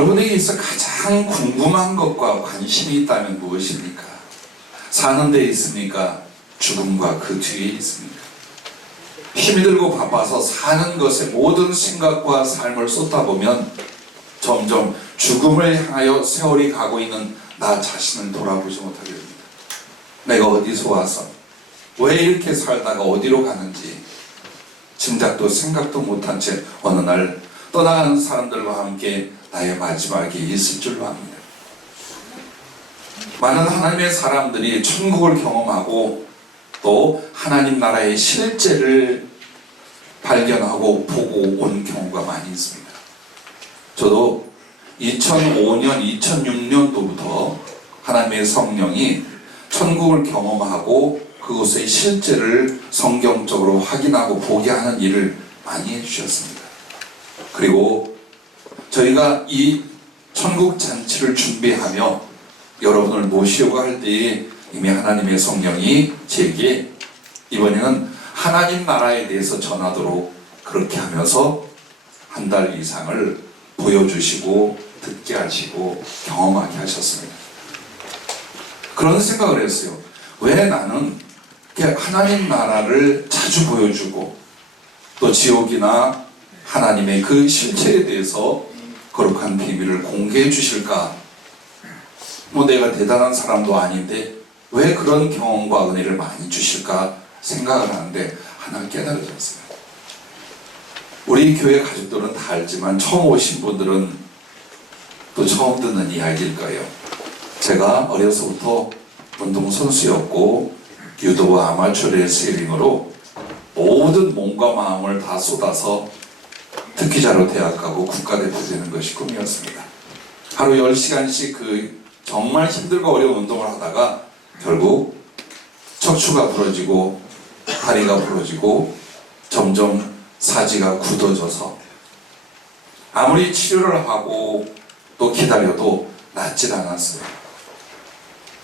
여러분에게 있어 가장 궁금한 것과 관심이 있다면 무엇입니까? 사는 데 있습니까? 죽음과 그 뒤에 있습니까? 힘이 들고 바빠서 사는 것에 모든 생각과 삶을 쏟다 보면 점점 죽음을 향하여 세월이 가고 있는 나 자신을 돌아보지 못하게 됩니다. 내가 어디서 와서 왜 이렇게 살다가 어디로 가는지 짐작도 생각도 못한 채 어느 날 떠나가는 사람들과 함께 나의 마지막이 있을 줄로 압니다. 많은 하나님의 사람들이 천국을 경험하고 또 하나님 나라의 실제를 발견하고 보고 온 경우가 많이 있습니다. 저도 2005년, 2006년도부터 하나님의 성령이 천국을 경험하고 그곳의 실제를 성경적으로 확인하고 보게 하는 일을 많이 해주셨습니다. 그리고 저희가 이 천국 잔치를 준비하며 여러분을 모시려고 할 때에 이미 하나님의 성령이 제게 이번에는 하나님 나라에 대해서 전하도록 그렇게 하면서 한 달 이상을 보여주시고 듣게 하시고 경험하게 하셨습니다. 그런 생각을 했어요. 왜 나는 하나님 나라를 자주 보여주고 또 지옥이나 하나님의 그 실체에 대해서 거룩한 비밀을 공개해 주실까? 내가 대단한 사람도 아닌데 왜 그런 경험과 은혜를 많이 주실까 생각을 하는데 하나 깨달아졌어요. 우리 교회 가족들은 다 알지만 처음 오신 분들은 또 처음 듣는 이야기일 거예요. 제가 어려서부터 운동선수였고 유도와 아마추어 레슬링으로 모든 몸과 마음을 다 쏟아서 특기자로 대학 가고 국가대표 되는 것이 꿈이었습니다. 하루 10시간씩 정말 힘들고 어려운 운동을 하다가 결국 척추가 부러지고 다리가 부러지고 점점 사지가 굳어져서 아무리 치료를 하고 또 기다려도 낫질 않았어요.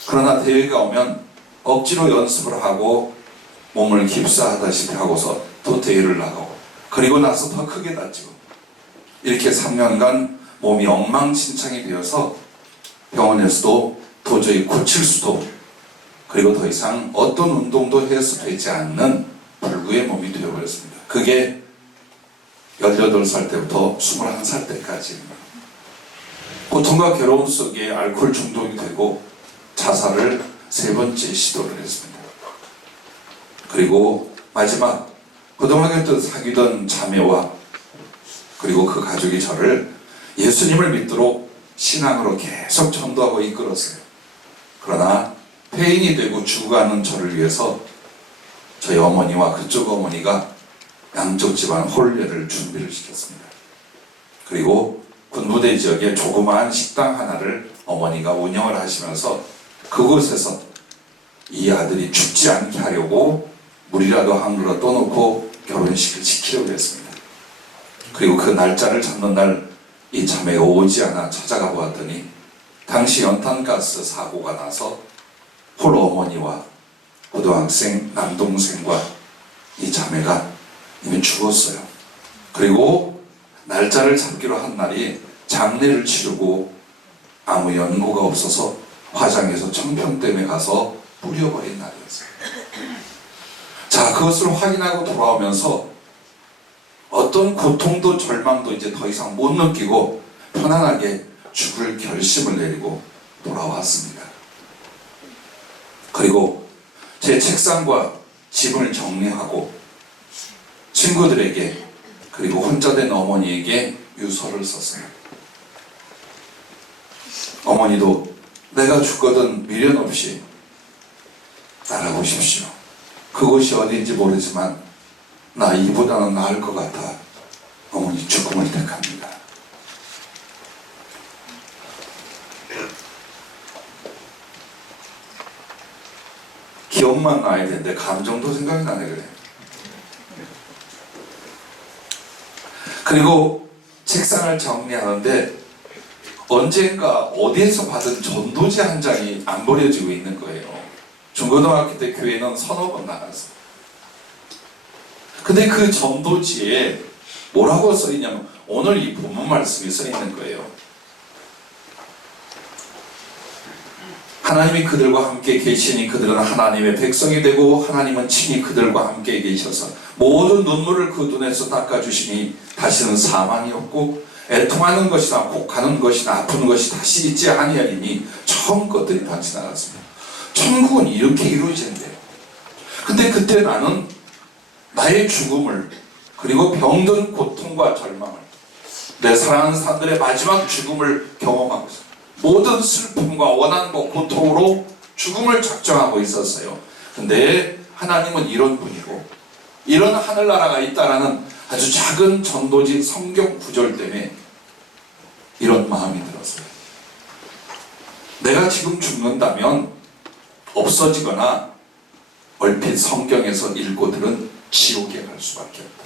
그러나 대회가 오면 억지로 연습을 하고 몸을 깁스하다시피 하고서 또 대회를 나가고 그리고 나서 더 크게 다치고 이렇게 3년간 몸이 엉망진창이 되어서 병원에서도 도저히 고칠 수도 그리고 더 이상 어떤 운동도 해서 되지 않는 불구의 몸이 되어버렸습니다. 그게 18살 때부터 21살 때까지 고통과 괴로움 속에 알코올 중독이 되고 자살을 3번째 시도를 했습니다. 그리고 마지막 고등학교 때 사귀던 자매와 그리고 그 가족이 저를 예수님을 믿도록 신앙으로 계속 전도하고 이끌었어요. 그러나 폐인이 되고 죽어가는 저를 위해서 저희 어머니와 그쪽 어머니가 양쪽 집안 혼례를 준비를 시켰습니다. 그리고 군부대 지역에 조그마한 식당 하나를 어머니가 운영을 하시면서 그곳에서 이 아들이 죽지 않게 하려고 물이라도 한 그릇 떠놓고 결혼식을 지키려고 했습니다. 그리고 그 날짜를 잡는 날 이 자매가 오지 않아 찾아가 보았더니 당시 연탄가스 사고가 나서 홀 어머니와 고등학생 남동생과 이 자매가 이미 죽었어요. 그리고 날짜를 잡기로 한 날이 장례를 치르고 아무 연고가 없어서 화장해서 청평댐에 가서 뿌려버린 날이었어요. 자, 그것을 확인하고 돌아오면서 어떤 고통도 절망도 이제 더 이상 못 느끼고 편안하게 죽을 결심을 내리고 돌아왔습니다. 그리고 제 책상과 집을 정리하고 친구들에게 그리고 혼자 된 어머니에게 유서를 썼어요. 어머니도 내가 죽거든 미련 없이 따라오십시오. 그곳이 어딘지 모르지만 나 이보다는 나을 것 같아 어머니 죽음을 택합니다. 기억만 나야 되는데 감정도 생각이 나네 그래. 그리고 책상을 정리하는데 언젠가 어디에서 받은 전도지 한 장이 안 버려지고 있는 거예요. 중고등학교 때 교회는 서너 번 나갔어요. 근데 그 전도지에 뭐라고 써있냐면 오늘 이 본문 말씀이 써있는 거예요. 하나님이 그들과 함께 계시니 그들은 하나님의 백성이 되고 하나님은 친히 그들과 함께 계셔서 모든 눈물을 그 눈에서 닦아주시니 다시는 사망이 없고 애통하는 것이나 곡하는 것이나 아픈 것이 다시 있지 아니하리니 처음 것들이 다 지나갔습니다. 천국은 이렇게 이루어진대요. 근데 그때 나는 나의 죽음을, 그리고 병든 고통과 절망을, 내 사랑하는 사람들의 마지막 죽음을 경험하고 있어요. 모든 슬픔과 원한과 고통으로 죽음을 작정하고 있었어요. 근데 하나님은 이런 분이고 이런 하늘나라가 있다라는 아주 작은 전도지 성경 구절 때문에 이런 마음이 들었어요. 내가 지금 죽는다면 없어지거나 얼핏 성경에서 읽고 들은 지옥에 갈 수밖에 없다.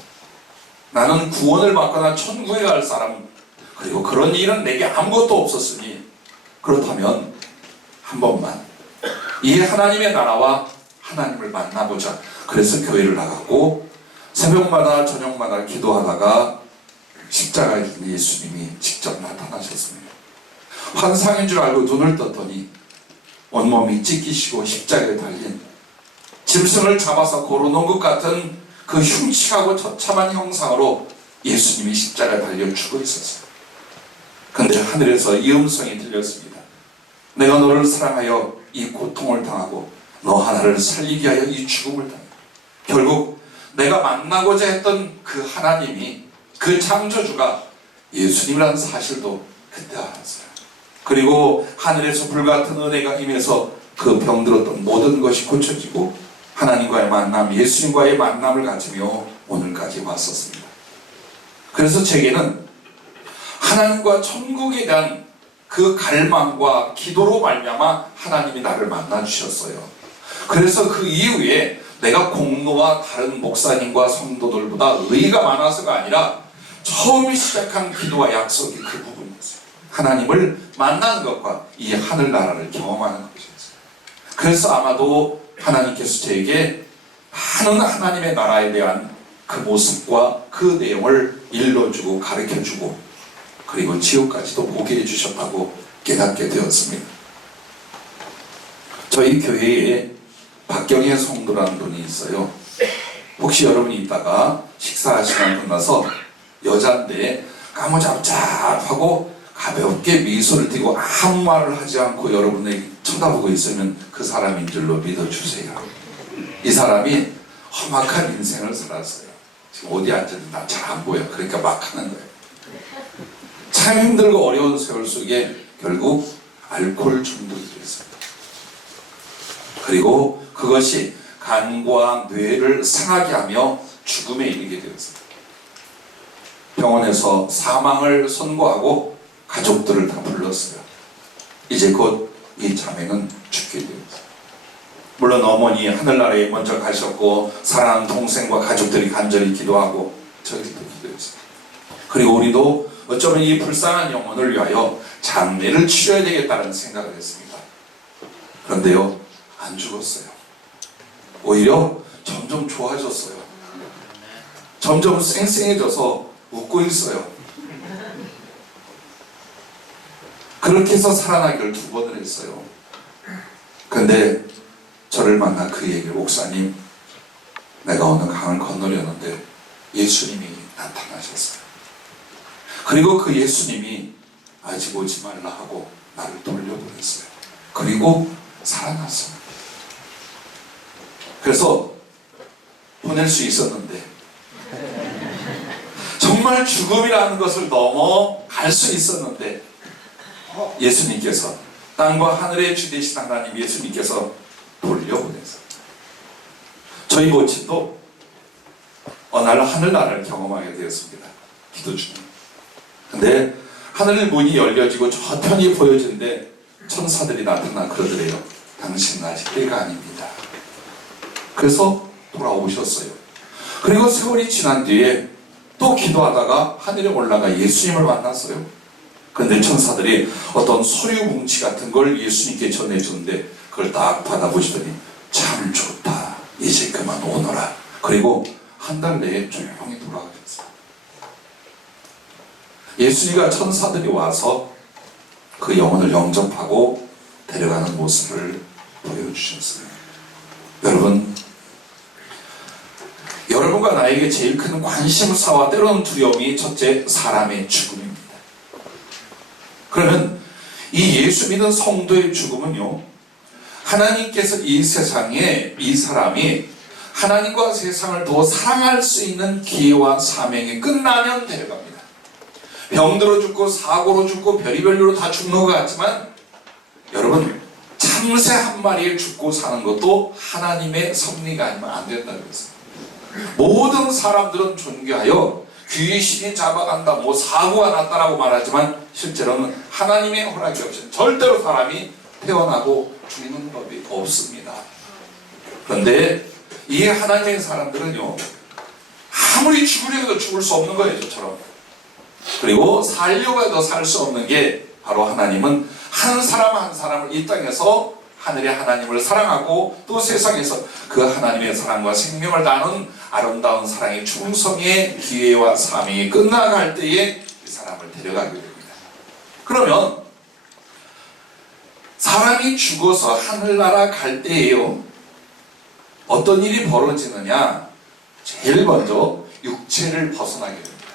나는 구원을 받거나 천국에 갈 사람, 그리고 그런 일은 내게 아무것도 없었으니 그렇다면 한 번만 이 하나님의 나라와 하나님을 만나보자. 그래서 교회를 나가고 새벽마다 저녁마다 기도하다가 십자가에 있는 예수님이 직접 나타나셨습니다. 환상인 줄 알고 눈을 떴더니 온몸이 찢기시고 십자가에 달린 짐승을 잡아서 걸어놓은 것 같은 그 흉측하고 처참한 형상으로 예수님이 십자가에 달려 죽어 있었어요. 근데 하늘에서 이 음성이 들렸습니다. 내가 너를 사랑하여 이 고통을 당하고 너 하나를 살리기 위하여 이 죽음을 당해. 결국 내가 만나고자 했던 그 하나님이, 그 창조주가 예수님이라는 사실도 그때 알았어요. 그리고 하늘에서 불같은 은혜가 임해서 그 병들었던 모든 것이 고쳐지고 하나님과의 만남, 예수님과의 만남을 가지며 오늘까지 왔었습니다. 그래서 제게는 하나님과 천국에 대한 그 갈망과 기도로 말미암아 하나님이 나를 만나 주셨어요. 그래서 그 이후에 내가 공로와 다른 목사님과 성도들보다 의의가 많아서가 아니라 처음 시작한 기도와 약속이 그 부분이었어요. 하나님을 만나는 것과 이 하늘나라를 경험하는 것이었어요. 그래서 아마도 하나님께서 저에게 많은 하나님의 나라에 대한 그 모습과 그 내용을 일러주고 가르쳐주고 그리고 지옥까지도 보게 해주셨다고 깨닫게 되었습니다. 저희 교회에 박경혜 성도라는 분이 있어요. 혹시 여러분이 있다가 식사 시간 끝나서 여잔데 까무잡잡하고 가볍게 미소를 띠고 아무 말을 하지 않고 여러분에게 쳐다보고 있으면 그 사람인 줄로 믿어주세요. 이 사람이 험악한 인생을 살았어요. 지금 어디 앉았는지 나 잘 안 보여. 그러니까 막 하는 거예요. 참 힘들고 어려운 세월 속에 결국 알코올 중독이 됐습니다. 그리고 그것이 간과 뇌를 상하게 하며 죽음에 이르게 되었습니다. 병원에서 사망을 선고하고 가족들을 다 불렀어요. 이제 곧 이 자매는 죽게 되었어요. 물론 어머니 하늘나라에 먼저 가셨고 사랑하는 동생과 가족들이 간절히 기도하고 저희도 기도했어요. 그리고 우리도 어쩌면 이 불쌍한 영혼을 위하여 장례를 치러야 되겠다는 생각을 했습니다. 그런데요, 안 죽었어요. 오히려 점점 좋아졌어요. 점점 쌩쌩해져서 웃고 있어요. 그렇게 해서 살아나기를 2번을 했어요. 근데 저를 만나 그 얘기를, 목사님, 내가 어느 강을 건너려는데 예수님이 나타나셨어요. 그리고 그 예수님이 아직 오지 말라 하고 나를 돌려보냈어요. 그리고 살아났습니다. 그래서 보낼 수 있었는데 정말 죽음이라는 것을 넘어갈 수 있었는데 예수님께서, 땅과 하늘의 주 되신 하나님 예수님께서 돌려보냈어요. 저희 모친도 어느 날 하늘나라를 경험하게 되었습니다. 기도 중에. 근데 하늘 문이 열려지고 저편이 보여지는데 천사들이 나타나 그러더래요. 당신은 아직 때가 아닙니다. 그래서 돌아오셨어요. 그리고 세월이 지난 뒤에 또 기도하다가 하늘에 올라가 예수님을 만났어요. 그런데 천사들이 어떤 소유 뭉치 같은 걸 예수님께 전해주는데 그걸 딱 받아보시더니 참 좋다. 이제 그만 오너라. 그리고 한 달 내에 조용히 돌아가셨어요. 예수님과 천사들이 와서 그 영혼을 영접하고 데려가는 모습을 보여주셨어요. 여러분, 여러분과 나에게 제일 큰 관심사와 때로는 두려움이 첫째, 사람의 죽음입니다. 그러면 이 예수 믿는 성도의 죽음은요, 하나님께서 이 세상에 이 사람이 하나님과 세상을 더 사랑할 수 있는 기회와 사명이 끝나면 데려갑니다. 병들어 죽고 사고로 죽고 별의별로 다 죽는 것 같지만, 여러분, 참새 한 마리에 죽고 사는 것도 하나님의 섭리가 아니면 안 된다고 했어요. 모든 사람들은 존귀하여 귀신이 잡아간다, 뭐 사고가 났다라고 말하지만 실제로는 하나님의 허락이 없이 절대로 사람이 태어나고 죽는 법이 없습니다. 그런데 이 하나님의 사람들은요, 아무리 죽으려고 해도 죽을 수 없는 거예요, 저처럼. 그리고 살려고 해도 살 수 없는 게 바로 하나님은 한 사람 한 사람을 이 땅에서 하늘의 하나님을 사랑하고 또 세상에서 그 하나님의 사랑과 생명을 나눈 아름다운 사랑의 충성의 기회와 사명이 끝나갈 때에 이 사람을 데려가게 됩니다. 그러면 사람이 죽어서 하늘나라 갈 때에요, 어떤 일이 벌어지느냐? 제일 먼저 육체를 벗어나게 됩니다.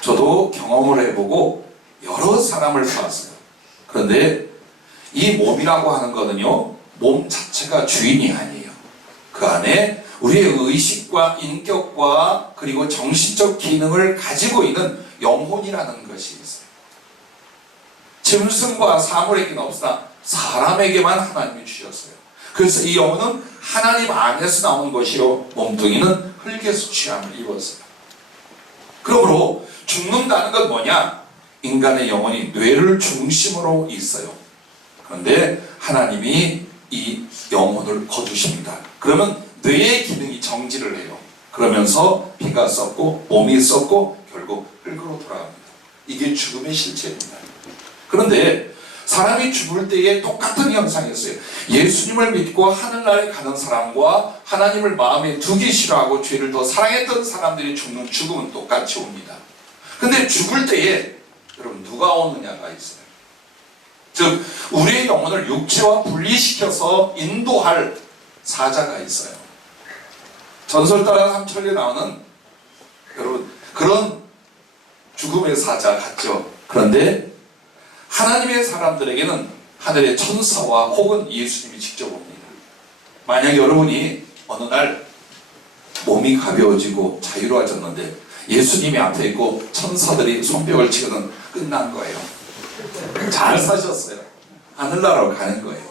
저도 경험을 해보고 여러 사람을 봤어요. 그런데 이 몸이라고 하는 거는요, 몸 자체가 주인이 아니에요. 그 안에 우리의 의식과 인격과 그리고 정신적 기능을 가지고 있는 영혼이라는 것이 있어요. 짐승과 사물에게는 없으나 사람에게만 하나님이 주셨어요. 그래서 이 영혼은 하나님 안에서 나온 것이요, 몸뚱이는 흙에서 취함을 입었어요. 그러므로 죽는다는 건 뭐냐? 인간의 영혼이 뇌를 중심으로 있어요. 그런데 하나님이 이 영혼을 거두십니다. 그러면 뇌의 기능이 정지를 해요. 그러면서 피가 썩고 몸이 썩고 결국 흙으로 돌아갑니다. 이게 죽음의 실체입니다. 그런데 사람이 죽을 때에 똑같은 현상이 있어요. 예수님을 믿고 하늘나라에 가는 사람과 하나님을 마음에 두기 싫어하고 죄를 더 사랑했던 사람들이 죽는 죽음은 똑같이 옵니다. 근데 죽을 때에 여러분 누가 오느냐가 있어요. 즉 우리의 영혼을 육체와 분리시켜서 인도할 사자가 있어요. 전설 따라 삼천리에 나오는 여러분 그런 죽음의 사자 같죠. 그런데 하나님의 사람들에게는 하늘의 천사와 혹은 예수님이 직접 옵니다. 만약 여러분이 어느 날 몸이 가벼워지고 자유로워졌는데 예수님이 앞에 있고 천사들이 손뼉을 치고는 끝난 거예요. 잘 사셨어요. 하늘나라로 가는 거예요.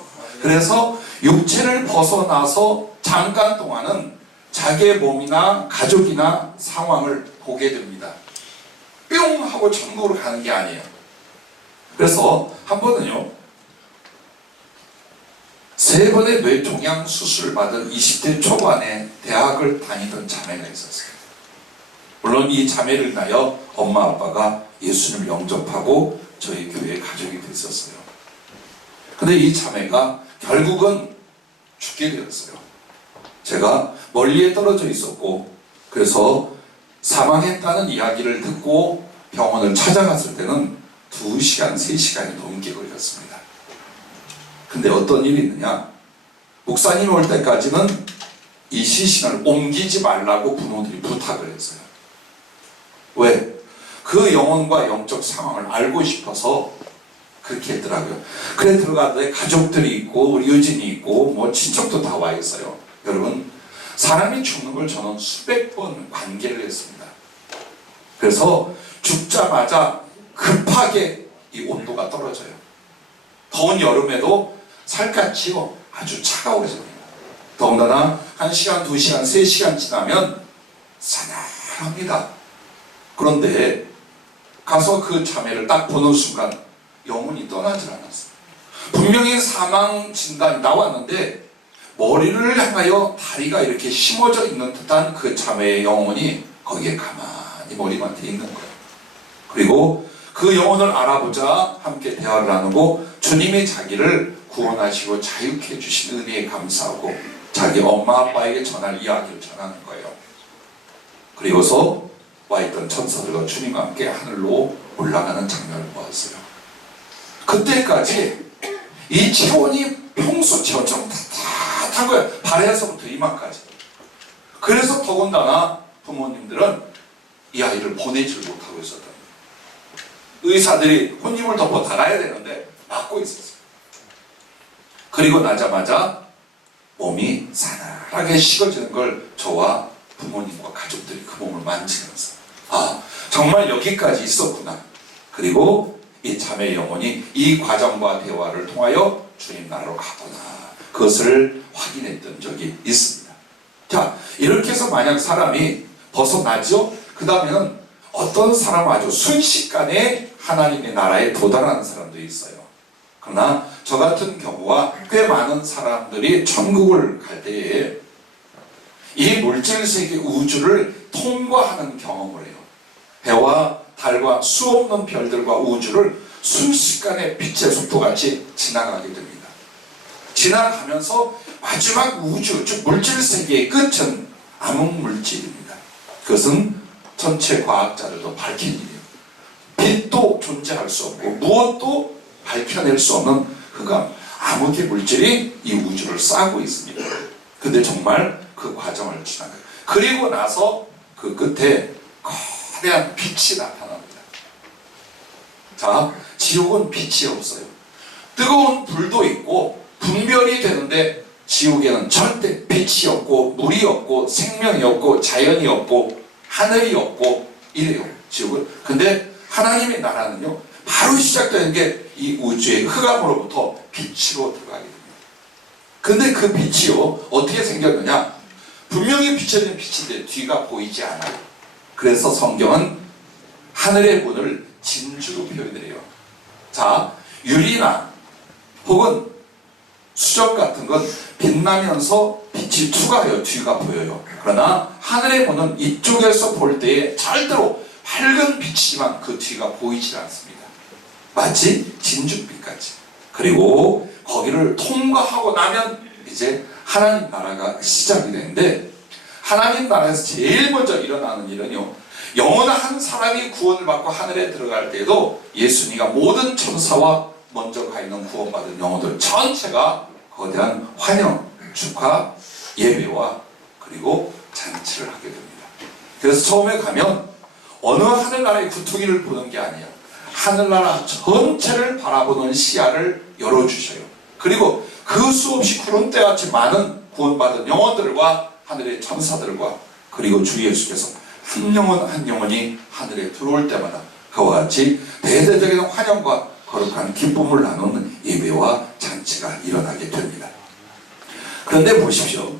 그래서 육체를 벗어나서 잠깐 동안은 자기의 몸이나 가족이나 상황을 보게 됩니다. 뿅 하고 천국으로 가는 게 아니에요. 그래서 한 번은요, 3번의 뇌종양 수술을 받은 20대 초반에 대학을 다니던 자매가 있었어요. 물론 이 자매를 인하여 엄마 아빠가 예수님을 영접하고 저희 교회의 가족이 됐었어요. 근데 이 자매가 결국은 죽게 되었어요. 제가 멀리에 떨어져 있었고 그래서 사망했다는 이야기를 듣고 병원을 찾아갔을 때는 2시간, 3시간이 넘게 걸렸습니다. 근데 어떤 일이 있느냐? 목사님 올 때까지는 이 시신을 옮기지 말라고 부모들이 부탁을 했어요. 왜? 그 영혼과 영적 상황을 알고 싶어서 그렇게 했더라고요. 그래 들어가는데 가족들이 있고 우리 유진이 있고 뭐 친척도 다 와 있어요. 여러분 사람이 죽는 걸 저는 수백 번 관계를 했습니다. 그래서 죽자마자 급하게 이 온도가 떨어져요. 더운 여름에도 살갗이요 아주 차가워집니다. 더군다나 1시간, 2시간, 3시간 지나면 사나합니다. 그런데 가서 그 자매를 딱 보는 순간 영혼이 떠나질 않았어요. 분명히 사망 진단이 나왔는데 머리를 향하여 다리가 이렇게 심어져 있는 듯한 그 자매의 영혼이 거기에 가만히 머리맡에 있는 거예요. 그리고 그 영혼을 알아보자 함께 대화를 나누고 주님이 자기를 구원하시고 자유케 해주신 은혜에 감사하고 자기 엄마 아빠에게 전할 이야기를 전하는 거예요. 그리고서 와있던 천사들과 주님과 함께 하늘로 올라가는 장면을 보았어요. 그때까지 이 체온이 평소 체온처럼 따뜻한 거예요. 발에서부터 이마까지. 그래서 더군다나 부모님들은 이 아이를 보내질 못하고 있었던 거예요. 의사들이 혼님을 덮어 달아야 되는데 막고 있었어요. 그리고 나자마자 몸이 사늘하게 식어지는 걸 저와 부모님과 가족들이 그 몸을 만지면서 정말 여기까지 있었구나. 그리고 이 자매의 영혼이 이 과정과 대화를 통하여 주님 나라로 가구나. 그것을 확인했던 적이 있습니다. 자, 이렇게 해서 만약 사람이 벗어나죠? 그 다음에는 어떤 사람은 아주 순식간에 하나님의 나라에 도달하는 사람도 있어요. 그러나 저 같은 경우와 꽤 많은 사람들이 천국을 갈 때에 이 물질세계 우주를 통과하는 경험을 해요. 해와 달과 수없는 별들과 우주를 순식간에 빛의 속도같이 지나가게 됩니다. 지나가면서 마지막 우주, 즉 물질세계의 끝은 암흑물질입니다. 그것은 전체 과학자들도 밝힌 일이에요. 빛도 존재할 수 없고 무엇도 밝혀낼 수 없는 흑암, 암흑의 물질이 이 우주를 싸고 있습니다. 근데 정말 그 과정을 지나가요. 그리고 나서 그 끝에 거대한 빛이 나타납니다. 자, 지옥은 빛이 없어요. 뜨거운 불도 있고 분별이 되는데 지옥에는 절대 빛이 없고 물이 없고 생명이 없고 자연이 없고 하늘이 없고 이래요. 지옥은. 근데 하나님의 나라는요, 바로 시작되는 게 이 우주의 흑암으로부터 빛으로 들어가게 됩니다. 근데 그 빛이요, 어떻게 생겼느냐? 분명히 비춰진 빛인데 뒤가 보이지 않아요. 그래서 성경은 하늘의 문을 진주로 표현을 해요. 자, 유리나 혹은 수정 같은 건 빛나면서 빛이 투과해요. 뒤가 보여요. 그러나 하늘의 문은 이쪽에서 볼 때에 절대로 밝은 빛이지만 그 뒤가 보이지 않습니다. 마치 진주빛같이. 그리고 거기를 통과하고 나면 이제 하나님 나라가 시작이 되는데, 하나님 나라에서 제일 먼저 일어나는 일은요, 영원한 사람이 구원을 받고 하늘에 들어갈 때도 예수님과 모든 천사와 먼저 가 있는 구원받은 영혼들 전체가 거대한 환영, 축하, 예배와 그리고 잔치를 하게 됩니다. 그래서 처음에 가면 어느 하늘나라의 구퉁이를 보는 게 아니에요. 하늘나라 전체를 바라보는 시야를 열어주셔요. 그리고 그 수없이 구름대같이 많은 구원받은 영혼들과 하늘의 천사들과 그리고 주 예수께서 한 영혼 한 영혼이 하늘에 들어올 때마다 그와 같이 대대적인 환영과 거룩한 기쁨을 나누는 예배와 잔치가 일어나게 됩니다. 그런데 보십시오.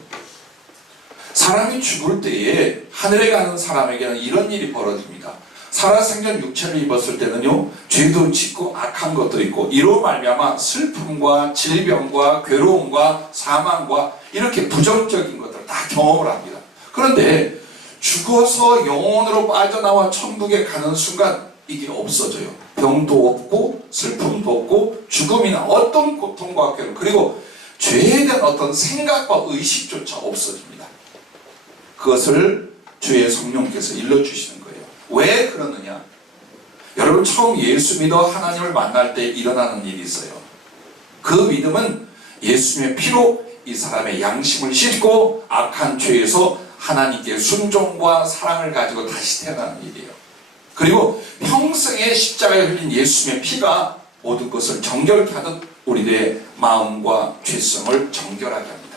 사람이 죽을 때에 하늘에 가는 사람에게는 이런 일이 벌어집니다. 살아생전 육체를 입었을 때는요, 죄도 짓고 악한 것도 있고 이로 말미암아 슬픔과 질병과 괴로움과 사망과 이렇게 부정적인 것들을 다 경험을 합니다. 그런데 죽어서 영혼으로 빠져나와 천국에 가는 순간 이게 없어져요. 병도 없고 슬픔도 없고 죽음이나 어떤 고통과 괴로움, 그리고 죄에 대한 어떤 생각과 의식조차 없어집니다. 그것을 주의 성령께서 일러주시는 거예요. 왜 그러느냐? 여러분, 처음 예수 믿어 하나님을 만날 때 일어나는 일이 있어요. 그 믿음은 예수님의 피로 이 사람의 양심을 씻고 악한 죄에서 하나님께 순종과 사랑을 가지고 다시 태어나는 일이에요. 그리고 평생의 십자가에 흘린 예수님의 피가 모든 것을 정결케 하듯 우리들의 마음과 죄성을 정결하게 합니다.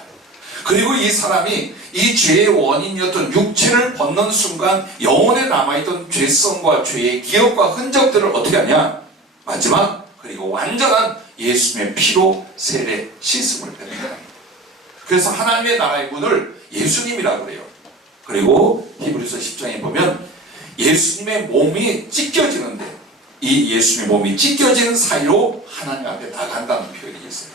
그리고 이 사람이 이 죄의 원인이었던 육체를 벗는 순간 영혼에 남아있던 죄성과 죄의 기억과 흔적들을 어떻게 하냐? 마지막 그리고 완전한 예수님의 피로 세례 씻음을 받는 겁니다. 그래서 하나님의 나라의 문을 예수님이라고 그래요. 그리고 히브리서 10장에 보면 예수님의 몸이 찢겨지는데 이 예수님의 몸이 찢겨지는 사이로 하나님 앞에 나간다는 표현이 있어요.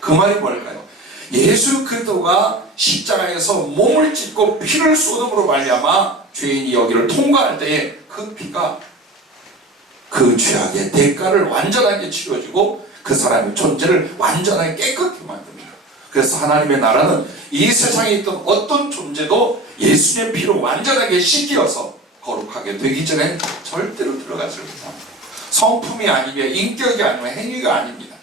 그 말이 뭘까요? 예수 그리스도가 십자가에서 몸을 찢고 피를 쏟음으로 말미암아 죄인이 여기를 통과할 때에 그 피가 그 죄악의 대가를 완전하게 치러주고 그 사람의 존재를 완전하게 깨끗하게 만듭니다. 그래서 하나님의 나라는 이 세상에 있던 어떤 존재도 예수님의 피로 완전하게 씻겨서 거룩하게 되기 전엔 절대로 들어가지 못합니다. 성품이 아니면 인격이 아니면 행위가 아닙니다.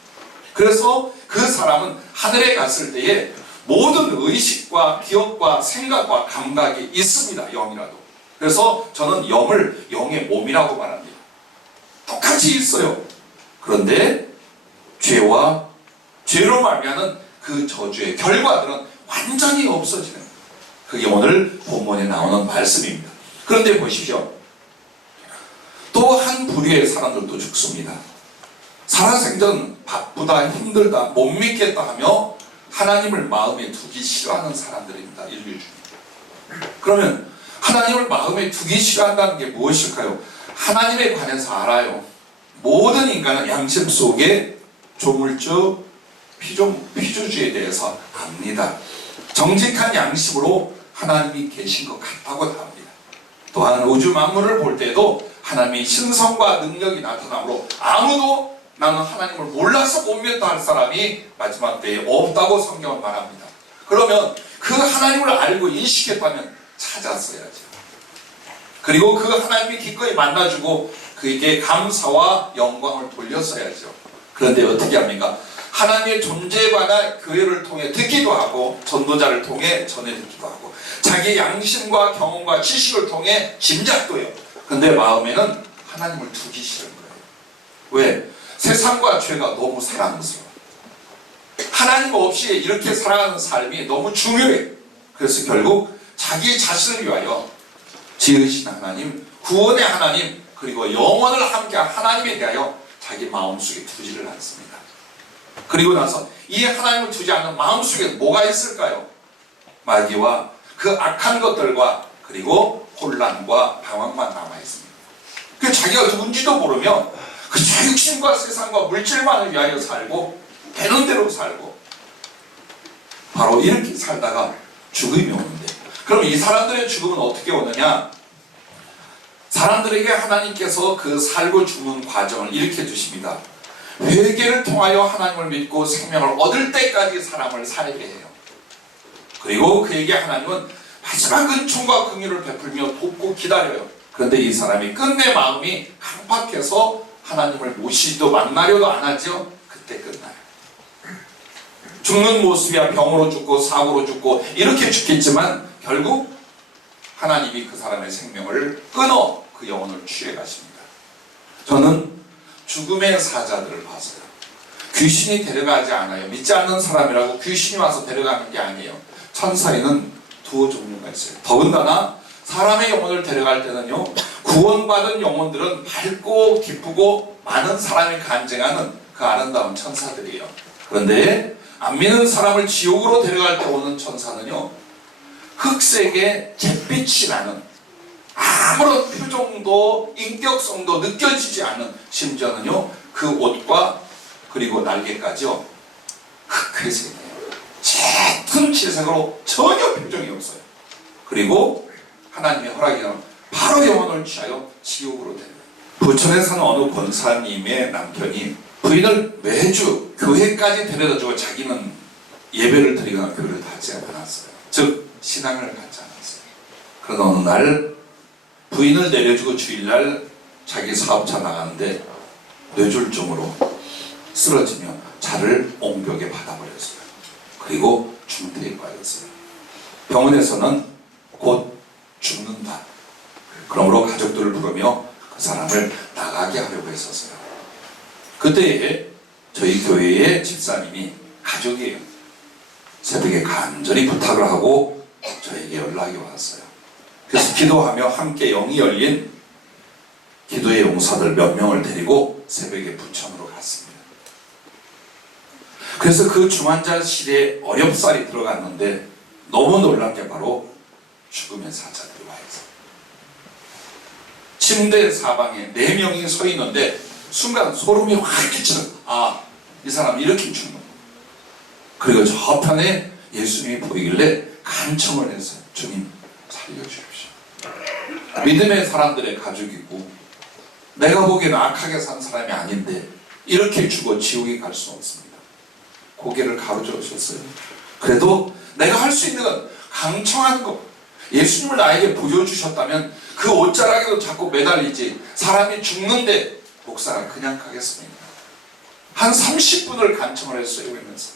그래서 그 사람은 하늘에 갔을 때에 모든 의식과 기억과 생각과 감각이 있습니다. 영이라도. 그래서 저는 영을 영의 몸이라고 말합니다. 똑같이 있어요. 그런데 죄로 말미암은 그 저주의 결과들은 완전히 없어지는 거예요. 그게 오늘 본문에 나오는 말씀입니다. 그런데 보십시오. 또 한 부류의 사람들도 죽습니다. 살아생전 바쁘다, 힘들다, 못 믿겠다 하며 하나님을 마음에 두기 싫어하는 사람들입니다. 인류 중에. 그러면 하나님을 마음에 두기 싫어한다는 게 무엇일까요? 하나님에 관해서 알아요. 모든 인간은 양심 속에 조물주, 피조주에 대해서 압니다. 정직한 양심으로 하나님이 계신 것 같다고 합니다. 또한 우주 만물을 볼 때도 하나님의 신성과 능력이 나타나므로 아무도 나는 하나님을 몰라서 못 믿다 할 사람이 마지막 때에 없다고 성경은 말합니다. 그러면 그 하나님을 알고 인식했다면 찾았어야죠. 그리고 그 하나님이 기꺼이 만나주고 그에게 감사와 영광을 돌렸어야죠. 그런데 어떻게 합니까? 하나님의 존재에 관한 교회를 통해 듣기도 하고 전도자를 통해 전해 듣기도 하고 자기 양심과 경험과 지식을 통해 짐작도 해요. 그런데 마음에는 하나님을 두기 싫은 거예요. 왜? 세상과 죄가 너무 사랑스러워. 하나님 없이 이렇게 살아가는 삶이 너무 중요해. 그래서 결국 자기 자신을 위하여 지으신 하나님, 구원의 하나님, 그리고 영원을 함께한 하나님에 대하여 자기 마음속에 두지를 않습니다. 그리고 나서 이 하나님을 두지 않는 마음속에 뭐가 있을까요? 마귀와 그 악한 것들과 그리고 혼란과 방황만 남아있습니다. 그 자기가 누군지도 모르며 그 죄육신과 세상과 물질만을 위하여 살고 되는 대로 살고 바로 이렇게 살다가 죽음이 오는데, 그럼 이 사람들의 죽음은 어떻게 오느냐? 사람들에게 하나님께서 그 살고 죽는 과정을 일으켜 주십니다. 회개를 통하여 하나님을 믿고 생명을 얻을 때까지 사람을 살게 해요. 그리고 그에게 하나님은 마지막 은총과 긍휼을 베풀며 돕고 기다려요. 그런데 이 사람이 끝내 마음이 강팍해서 하나님을 모시지도 만나려도 안 하죠. 그때 끝나요. 죽는 모습이야 병으로 죽고 사고로 죽고 이렇게 죽겠지만 결국 하나님이 그 사람의 생명을 끊어 그 영혼을 취해 가십니다. 저는 죽음의 사자들을 봤어요. 귀신이 데려가지 않아요. 믿지 않는 사람이라고 귀신이 와서 데려가는 게 아니에요. 천사에는 두 종류가 있어요. 더군다나 사람의 영혼을 데려갈 때는요, 구원받은 영혼들은 밝고 기쁘고 많은 사람이 간증하는 그 아름다운 천사들이에요. 그런데 안 믿는 사람을 지옥으로 데려갈 때 오는 천사는요, 흑색의 잿빛이 나는 아무런 표정도 인격성도 느껴지지 않는, 심지어는요 그 옷과 그리고 날개까지요 흑회색이에요. 짙은 칠색으로 전혀 표정이 없어요. 그리고 하나님의 허락이면 바로 영혼을 취하여 지옥으로 데려가요. 부천에 사는 어느 권사님의 남편이 부인을 매주 교회까지 데려다주고 자기는 예배를 드리거나 교회를 하지 않았어요. 즉 신앙을 갖지 않았어요. 그러다 어느 날 부인을 내려주고 주일날 자기 사업차 나가는데 뇌졸중으로 쓰러지며 차를 옹벽에 받아버렸어요. 그리고 중태에 빠졌어요. 병원에서는 곧 죽는다. 그러므로 가족들을 부르며 그 사람을 나가게 하려고 했었어요. 그때에 저희 교회의 집사님이 가족이에요. 새벽에 간절히 부탁을 하고 저에게 연락이 왔어요. 그래서 기도하며 함께 영이 열린 기도의 용사들 몇 명을 데리고 새벽에 부천으로 갔습니다. 그래서 그 중환자실에 어렵사리 들어갔는데 너무 놀란 게 바로 죽음의 사자들이 와 있어요. 침대 사방에 4명이 서 있는데 순간 소름이 확 끼치는, 이 사람 이렇게 죽는. 그리고 저편에 예수님이 보이길래 간청을 했어요. 주님 살려주십시오. 믿음의 사람들의 가족이고 내가 보기에는 악하게 산 사람이 아닌데 이렇게 죽어 지옥에 갈 수 없습니다. 고개를 가로저으셨어요. 그래도 내가 할 수 있는 건 강청하는 것, 예수님을 나에게 보여주셨다면 그 옷자락에도 자꾸 매달리지 사람이 죽는데 목사가 그냥 가겠습니까? 한 30분을 간청을 했어요. 외면서.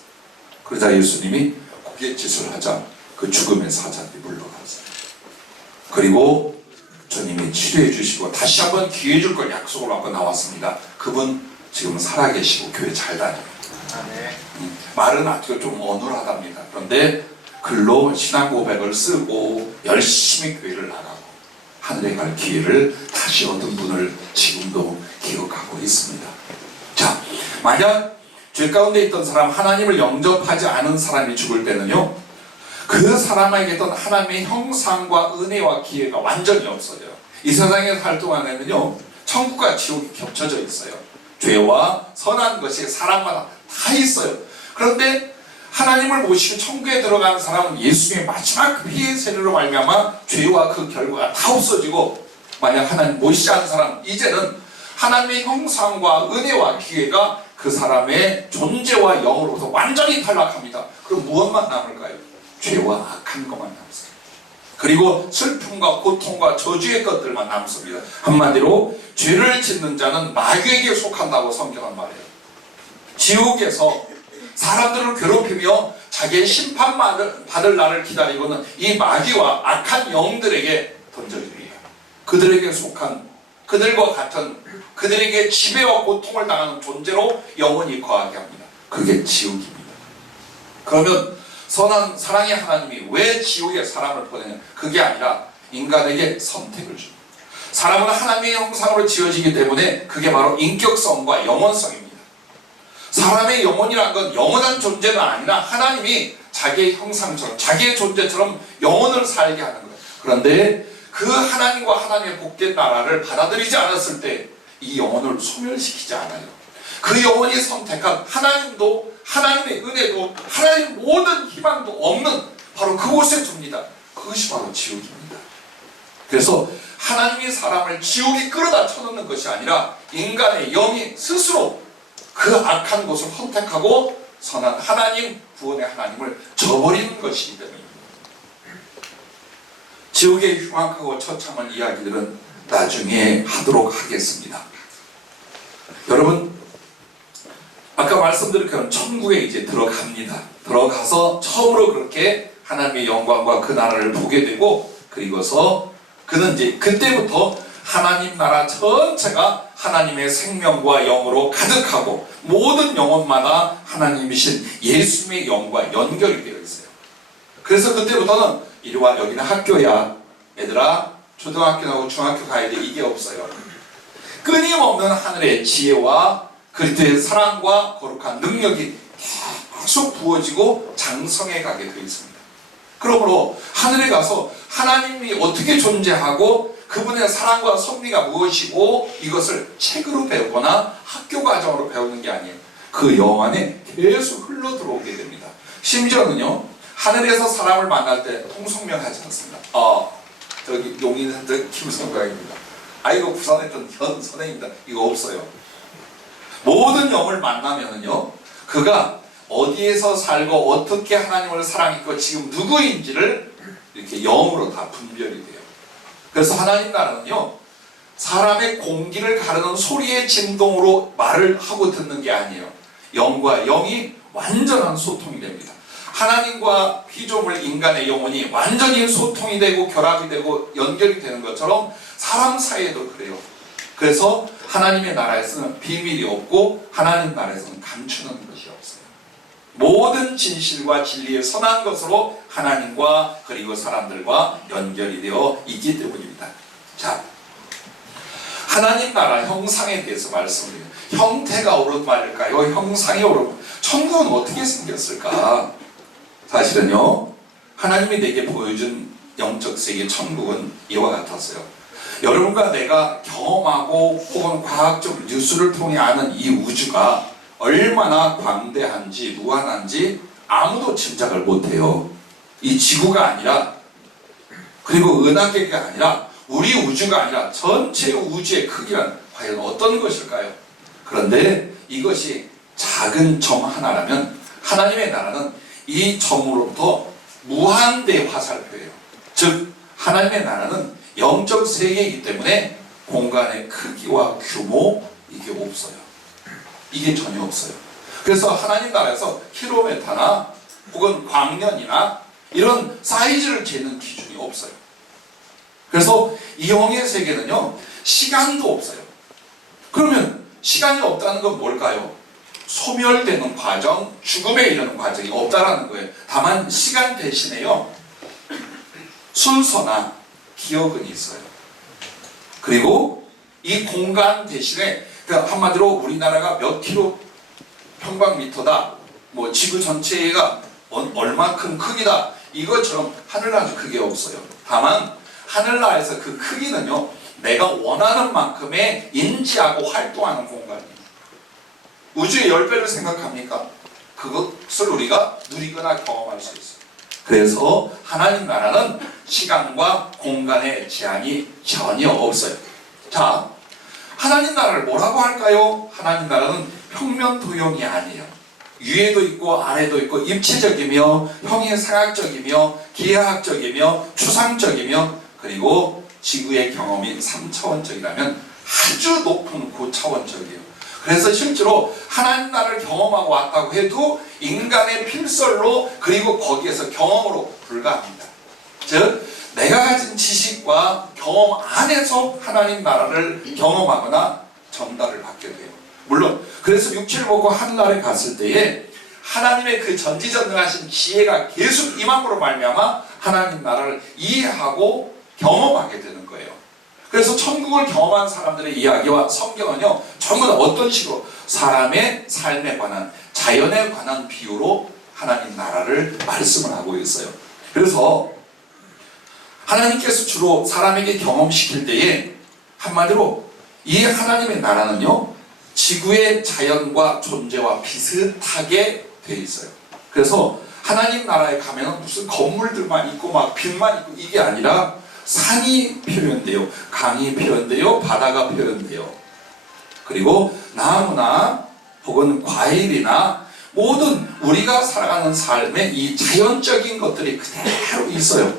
그러자 예수님이 고갯짓을 하자 그 죽음의 사자들이 물러갔어요. 그리고 주님이 치료해 주시고 다시 한번 기회 줄 걸 약속을 받고 나왔습니다. 그분 지금 살아계시고 교회 잘 다녀요. 말은 아주 좀 어눌하답니다. 그런데 글로 신앙 고백을 쓰고 열심히 교회를 나가고 하늘에 갈 기회를 다시 얻은 분을 지금도 기억하고 있습니다. 자, 만약 죄 가운데 있던 사람, 하나님을 영접하지 않은 사람이 죽을 때는요, 그 사람에게 있던 하나님의 형상과 은혜와 기회가 완전히 없어져요. 이 세상에 살 동안에는요, 천국과 지옥이 겹쳐져 있어요. 죄와 선한 것이 사람마다 다 있어요. 그런데 하나님을 모시고 천국에 들어가는 사람은 예수님의 마지막 피의 세례로 말미암아 죄와 그 결과가 다 없어지고, 만약 하나님 모시지 않은 사람, 이제는 하나님의 형상과 은혜와 기회가 그 사람의 존재와 영으로부터 완전히 탈락합니다. 그럼 무엇만 남을까요? 죄와 악한 것만 남습니다. 그리고 슬픔과 고통과 저주의 것들만 남습니다. 한마디로 죄를 짓는 자는 마귀에게 속한다고 성경은 말해요. 지옥에서 사람들을 괴롭히며 자기의 심판받을 날을 기다리고는 이 마귀와 악한 영들에게 던져집니다. 그들에게 속한, 그들과 같은, 그들에게 지배와 고통을 당하는 존재로 영원히 거하게 합니다. 그게 지옥입니다. 그러면 선한 사랑의 하나님이 왜 지옥에 사람을 보내냐? 그게 아니라 인간에게 선택을 줍니다. 사람은 하나님의 형상으로 지어지기 때문에 그게 바로 인격성과 영원성입니다. 사람의 영혼이란 건 영원한 존재가 아니라 하나님이 자기의 형상처럼, 자기의 존재처럼 영혼을 살게 하는 거예요. 그런데 그 하나님과 하나님의 복된 나라를 받아들이지 않았을 때 이 영혼을 소멸시키지 않아요. 그 영혼이 선택한 하나님도, 하나님의 은혜도, 하나님의 모든 희망도 없는 바로 그곳에 둡니다. 그것이 바로 지옥입니다. 그래서 하나님이 사람을 지옥에 끌어다 쳐넣는 것이 아니라 인간의 영이 스스로 그 악한 곳을 선택하고 선한 하나님, 구원의 하나님을 저버리는 것이기 때문입니다. 지옥의 흉악하고 처참한 이야기들은 나중에 하도록 하겠습니다. 여러분, 아까 말씀드린 것처럼 천국에 이제 들어갑니다. 들어가서 처음으로 그렇게 하나님의 영광과 그 나라를 보게 되고, 그리고서 그는 이제 그때부터 하나님 나라 전체가 하나님의 생명과 영으로 가득하고 모든 영혼마다 하나님이신 예수님의 영과 연결이 되어 있어요. 그래서 그때부터는 이리 와, 여기는 학교야, 얘들아 초등학교 나오고 중학교 가야 돼, 이게 없어요. 끊임없는 하늘의 지혜와 그리스도의 사랑과 거룩한 능력이 계속 부어지고 장성해 가게 되어 있습니다. 그러므로 하늘에 가서 하나님이 어떻게 존재하고 그분의 사랑과 섭리가 무엇이고 이것을 책으로 배우거나 학교 과정으로 배우는 게 아니에요. 그 영 안에 계속 흘러 들어오게 됩니다. 심지어는요, 하늘에서 사람을 만날 때 통성명하지 않습니다. 저기 용인센터 김성광입니다. 이거 부산에 있던 현 선생입니다. 이거 없어요. 모든 영을 만나면은요, 그가 어디에서 살고 어떻게 하나님을 사랑했고 지금 누구인지를 이렇게 영으로 다 분별이 돼요. 그래서 하나님 나라는요, 사람의 공기를 가르는 소리의 진동으로 말을 하고 듣는 게 아니에요. 영과 영이 완전한 소통이 됩니다. 하나님과 피조물 인간의 영혼이 완전히 소통이 되고 결합이 되고 연결이 되는 것처럼 사람 사이에도 그래요. 그래서 하나님의 나라에서는 비밀이 없고 하나님 나라에서는 감추는 것이 없어요. 모든 진실과 진리의 선한 것으로 하나님과 그리고 사람들과 연결이 되어 있기 때문입니다. 자, 하나님 나라 형상에 대해서 말씀드려요. 형태가 옳은 말일까요? 형상이 옳은 말. 천국은 어떻게 생겼을까? 사실은요, 하나님이 내게 보여준 영적 세계 천국은 이와 같았어요. 여러분과 내가 경험하고 혹은 과학적 뉴스를 통해 아는 이 우주가 얼마나 광대한지 무한한지 아무도 짐작을 못해요. 이 지구가 아니라, 그리고 은하계가 아니라, 우리 우주가 아니라 전체 우주의 크기는 과연 어떤 것일까요? 그런데 이것이 작은 점 하나라면 하나님의 나라는 이 점으로부터 무한대 화살표예요. 즉 하나님의 나라는 영적 세계이기 때문에 공간의 크기와 규모, 이게 없어요. 이게 전혀 없어요. 그래서 하나님 나라에서 킬로미터나 혹은 광년이나 이런 사이즈를 재는 기준이 없어요. 그래서 이 영의 세계는요, 시간도 없어요. 그러면 시간이 없다는 건 뭘까요? 소멸되는 과정, 죽음에 이르는 과정이 없다라는 거예요. 다만 시간 대신에요, 순서나 기억은 있어요. 그리고 이 공간 대신에, 그러니까 한마디로 우리나라가 몇 킬로 평방미터다, 뭐 지구 전체가 얼만큼 크기다, 이것처럼 하늘나라도 크게 없어요. 다만 하늘나라에서 그 크기는요, 내가 원하는 만큼의 인지하고 활동하는 공간이에요. 우주의 10배를 생각합니까? 그것을 우리가 누리거나 경험할 수 있어요. 그래서 하나님 나라는 시간과 공간의 제한이 전혀 없어요. 자, 하나님 나라를 뭐라고 할까요? 하나님 나라는 평면도형이 아니에요. 위에도 있고 아래도 있고 입체적이며 형이상학적이며 기하학적이며 추상적이며, 그리고 지구의 경험이 3차원적이라면 아주 높은 고차원적이에요. 그래서 실제로 하나님 나라를 경험하고 왔다고 해도 인간의 필설로, 그리고 거기에서 경험으로 불가합니다. 즉 내가 가진 지식과 경험 안에서 하나님 나라를 경험하거나 전달을 받게 돼요. 물론 그래서 육체를 보고 하늘나라에 갔을 때에 하나님의 그 전지전능하신 지혜가 계속 임함으로 말미암아 하나님 나라를 이해하고 경험하게 되는 거예요. 그래서 천국을 경험한 사람들의 이야기와 성경은요, 전부 다 어떤 식으로 사람의 삶에 관한, 자연에 관한 비유로 하나님 나라를 말씀을 하고 있어요. 그래서 하나님께서 주로 사람에게 경험시킬 때에 한마디로 이 하나님의 나라는요, 지구의 자연과 존재와 비슷하게 돼 있어요. 그래서 하나님 나라에 가면 무슨 건물들만 있고 막 빛만 있고 이게 아니라 산이 표현돼요. 강이 표현돼요. 바다가 표현돼요. 그리고 나무나 혹은 과일이나 모든 우리가 살아가는 삶의 이 자연적인 것들이 그대로 있어요.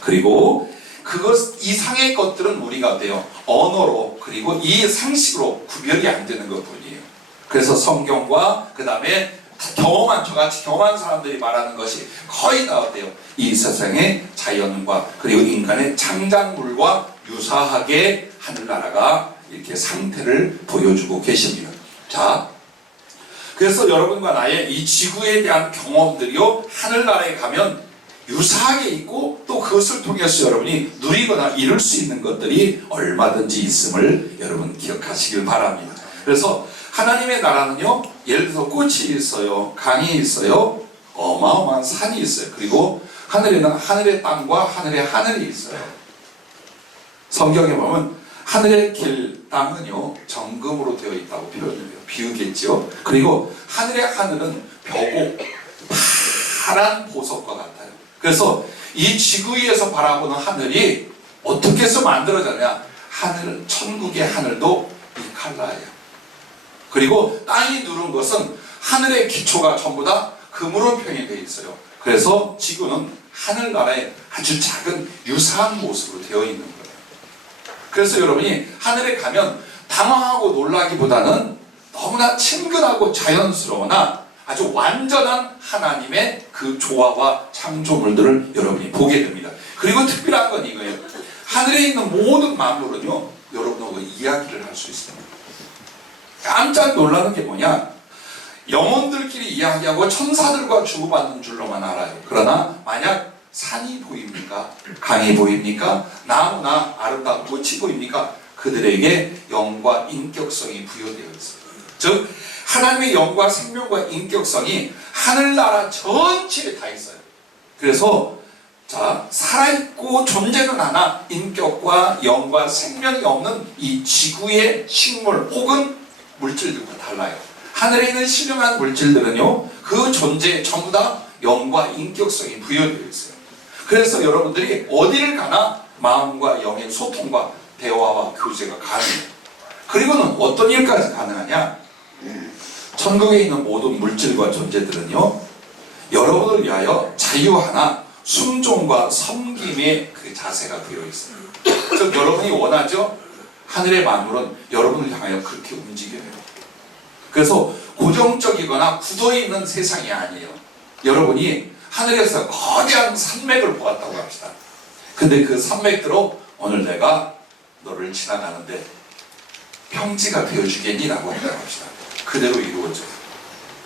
그리고 그것 이상의 것들은 우리가 어때요? 언어로, 그리고 이 상식으로 구별이 안 되는 것뿐이에요. 그래서 성경과 그 다음에 경험한, 저같이 경험한 사람들이 말하는 것이 거의 다 어때요? 이 세상의 자연과 그리고 인간의 창작물과 유사하게 하늘나라가 이렇게 상태를 보여주고 계십니다. 자, 그래서 여러분과 나의 이 지구에 대한 경험들이요, 하늘나라에 가면 유사하게 있고, 또 그것을 통해서 여러분이 누리거나 이룰 수 있는 것들이 얼마든지 있음을 여러분 기억하시길 바랍니다. 그래서 하나님의 나라는요, 예를 들어서 꽃이 있어요, 강이 있어요, 어마어마한 산이 있어요. 그리고 하늘에는 하늘의 땅과 하늘의 하늘이 있어요. 성경에 보면 하늘의 길, 땅은요 정금으로 되어 있다고 표현을 해요. 비유겠죠. 그리고 하늘의 하늘은 벼고 파란 보석과 같아요. 그래서 이 지구 위에서 바라보는 하늘이 어떻게 해서 만들어졌냐, 하늘, 천국의 하늘도 이 칼라예요. 그리고 땅이 누른 것은 하늘의 기초가 전부 다 금으로 표현되어 있어요. 그래서 지구는 하늘나라의 아주 작은 유사한 모습으로 되어 있는 거예요. 그래서 여러분이 하늘에 가면 당황하고 놀라기보다는 너무나 친근하고 자연스러우나 아주 완전한 하나님의 그 조화와 창조물들을 여러분이 보게 됩니다. 그리고 특별한 건 이거예요. 하늘에 있는 모든 만물은요, 여러분하고 이야기를 할 수 있습니다. 깜짝 놀라는 게 뭐냐, 영혼들끼리 이야기하고 천사들과 주고받는 줄로만 알아요. 그러나 만약 산이 보입니까? 강이 보입니까? 나무나 아름다운 꽃이 보입니까? 그들에게 영과 인격성이 부여되어 있어요. 즉 하나님의 영과 생명과 인격성이 하늘나라 전체에 다 있어요. 그래서 자, 살아있고 존재는 하나 인격과 영과 생명이 없는 이 지구의 식물 혹은 물질들과 달라요. 하늘에 있는 신령한 물질들은요, 그 존재에 전부 다 영과 인격성이 부여되어 있어요. 그래서 여러분들이 어디를 가나 마음과 영의 소통과 대화와 교제가 가능해요. 그리고는 어떤 일까지 가능하냐, 천국에 있는 모든 물질과 존재들은요, 여러분을 위하여 자유하나 순종과 섬김의 그 자세가 되어 있어요. 즉 여러분이 원하죠? 하늘의 만물은 여러분을 향하여 그렇게 움직여요. 그래서 고정적이거나 굳어있는 세상이 아니에요. 여러분이 하늘에서 거대한 산맥을 보았다고 합시다. 근데 그 산맥대로 오늘 내가 너를 지나가는데 평지가 되어주겠니? 라고 한다고 합시다. 그대로 이루어져요.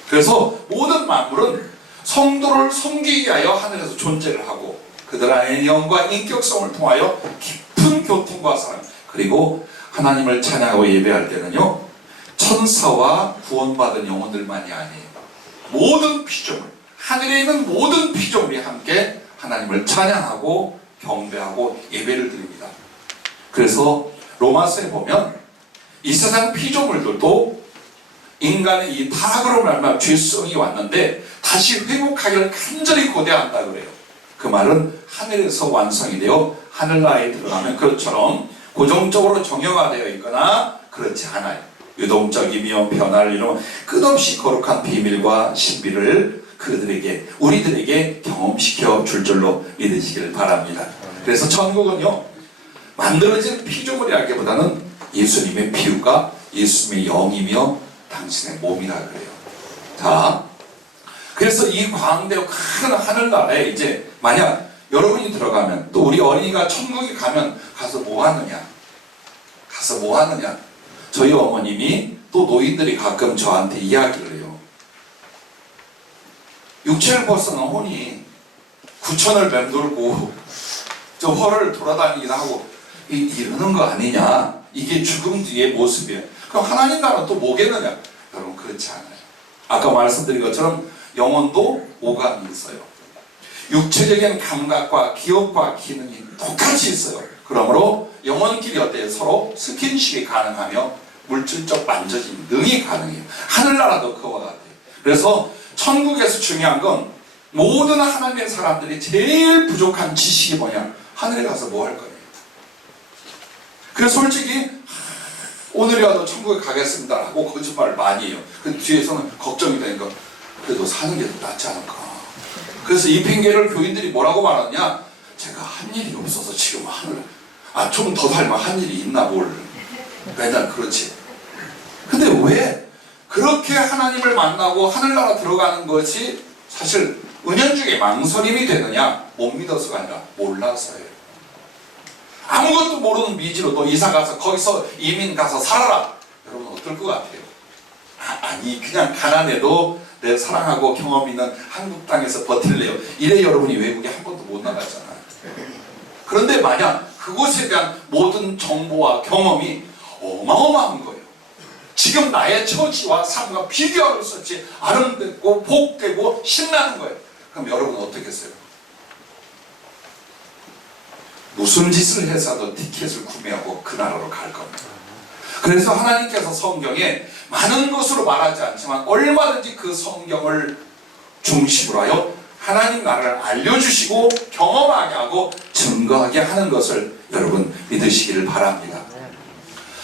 그래서 모든 만물은 성도를 섬기기 위하여 하늘에서 존재를 하고 그들 안의 영과 인격성을 통하여 깊은 교통과 사랑, 그리고 하나님을 찬양하고 예배할 때는요, 천사와 구원받은 영혼들만이 아니에요. 모든 피조물, 하늘에 있는 모든 피조물이 함께 하나님을 찬양하고 경배하고 예배를 드립니다. 그래서 로마서에 보면 이 세상 피조물들도 인간의 이 타락으로 말미암아 죄성이 왔는데 다시 회복하기를 간절히 고대한다 그래요. 그 말은 하늘에서 완성이 되어 하늘나라에 들어가면 그것처럼 고정적으로 정형화되어 있거나 그렇지 않아요. 유동적이며 변화를 이루면 끝없이 거룩한 비밀과 신비를 그들에게, 우리들에게 경험시켜 줄 줄로 믿으시기를 바랍니다. 그래서 천국은요, 만들어진 피조물이라기보다는 예수님의 피부가 예수님의 영이며 당신의 몸이라 그래요. 자, 그래서 이 광대와 큰 하늘나라에 이제 만약 여러분이 들어가면, 또 우리 어린이가 천국에 가면 가서 뭐 하느냐? 가서 뭐 하느냐? 저희 어머님이, 또 노인들이 가끔 저한테 이야기를 해요. 육체를 벗어난 혼이 구천을 맴돌고 저 허를 돌아다니긴 하고 이러는 거 아니냐? 이게 죽음 뒤의 모습이에요. 그럼 하나님 나라 또 뭐겠느냐? 여러분, 그렇지 않아요. 아까 말씀드린 것처럼 영혼도 오감이 있어요. 육체적인 감각과 기억과 기능이 똑같이 있어요. 그러므로 영혼끼리 어때요? 서로 스킨십이 가능하며 물질적 만져짐 능이 가능해요. 하늘나라도 그와 같아요. 그래서 천국에서 중요한 건 모든 하나님의 사람들이 제일 부족한 지식이 뭐냐? 하늘에 가서 뭐 할 거예요? 그래서 솔직히 오늘이라도 천국에 가겠습니다 라고 거짓말을 많이 해요. 그 뒤에서는 걱정이 되니까 그래도 사는 게 더 낫지 않을까. 그래서 이 핑계를 교인들이 뭐라고 말하느냐? 제가 한 일이 없어서 지금 하늘, 좀 더 살면 한 일이 있나 뭘. 맨날 그렇지. 근데 왜 그렇게 하나님을 만나고 하늘나라 들어가는 것이 사실 은연중에 망설임이 되느냐? 못 믿어서가 아니라 몰라서예요. 아무것도 모르는 미지로 또 이사 가서 거기서 이민 가서 살아라. 여러분 어떨 것 같아요? 아니 그냥 가난해도 내 사랑하고 경험 있는 한국 땅에서 버틸래요. 이래 여러분이 외국에 한 번도 못 나갔잖아요. 그런데 만약 그곳에 대한 모든 정보와 경험이 어마어마한 거예요. 지금 나의 처지와 삶과 비교할 수 없이 아름답고 복되고 신나는 거예요. 그럼 여러분 어떻겠어요? 무슨 짓을 해서도 티켓을 구매하고 그 나라로 갈 겁니다. 그래서 하나님께서 성경에 많은 것으로 말하지 않지만 얼마든지 그 성경을 중심으로 하여 하나님 나라를 알려주시고 경험하게 하고 증거하게 하는 것을 여러분 믿으시기를 바랍니다.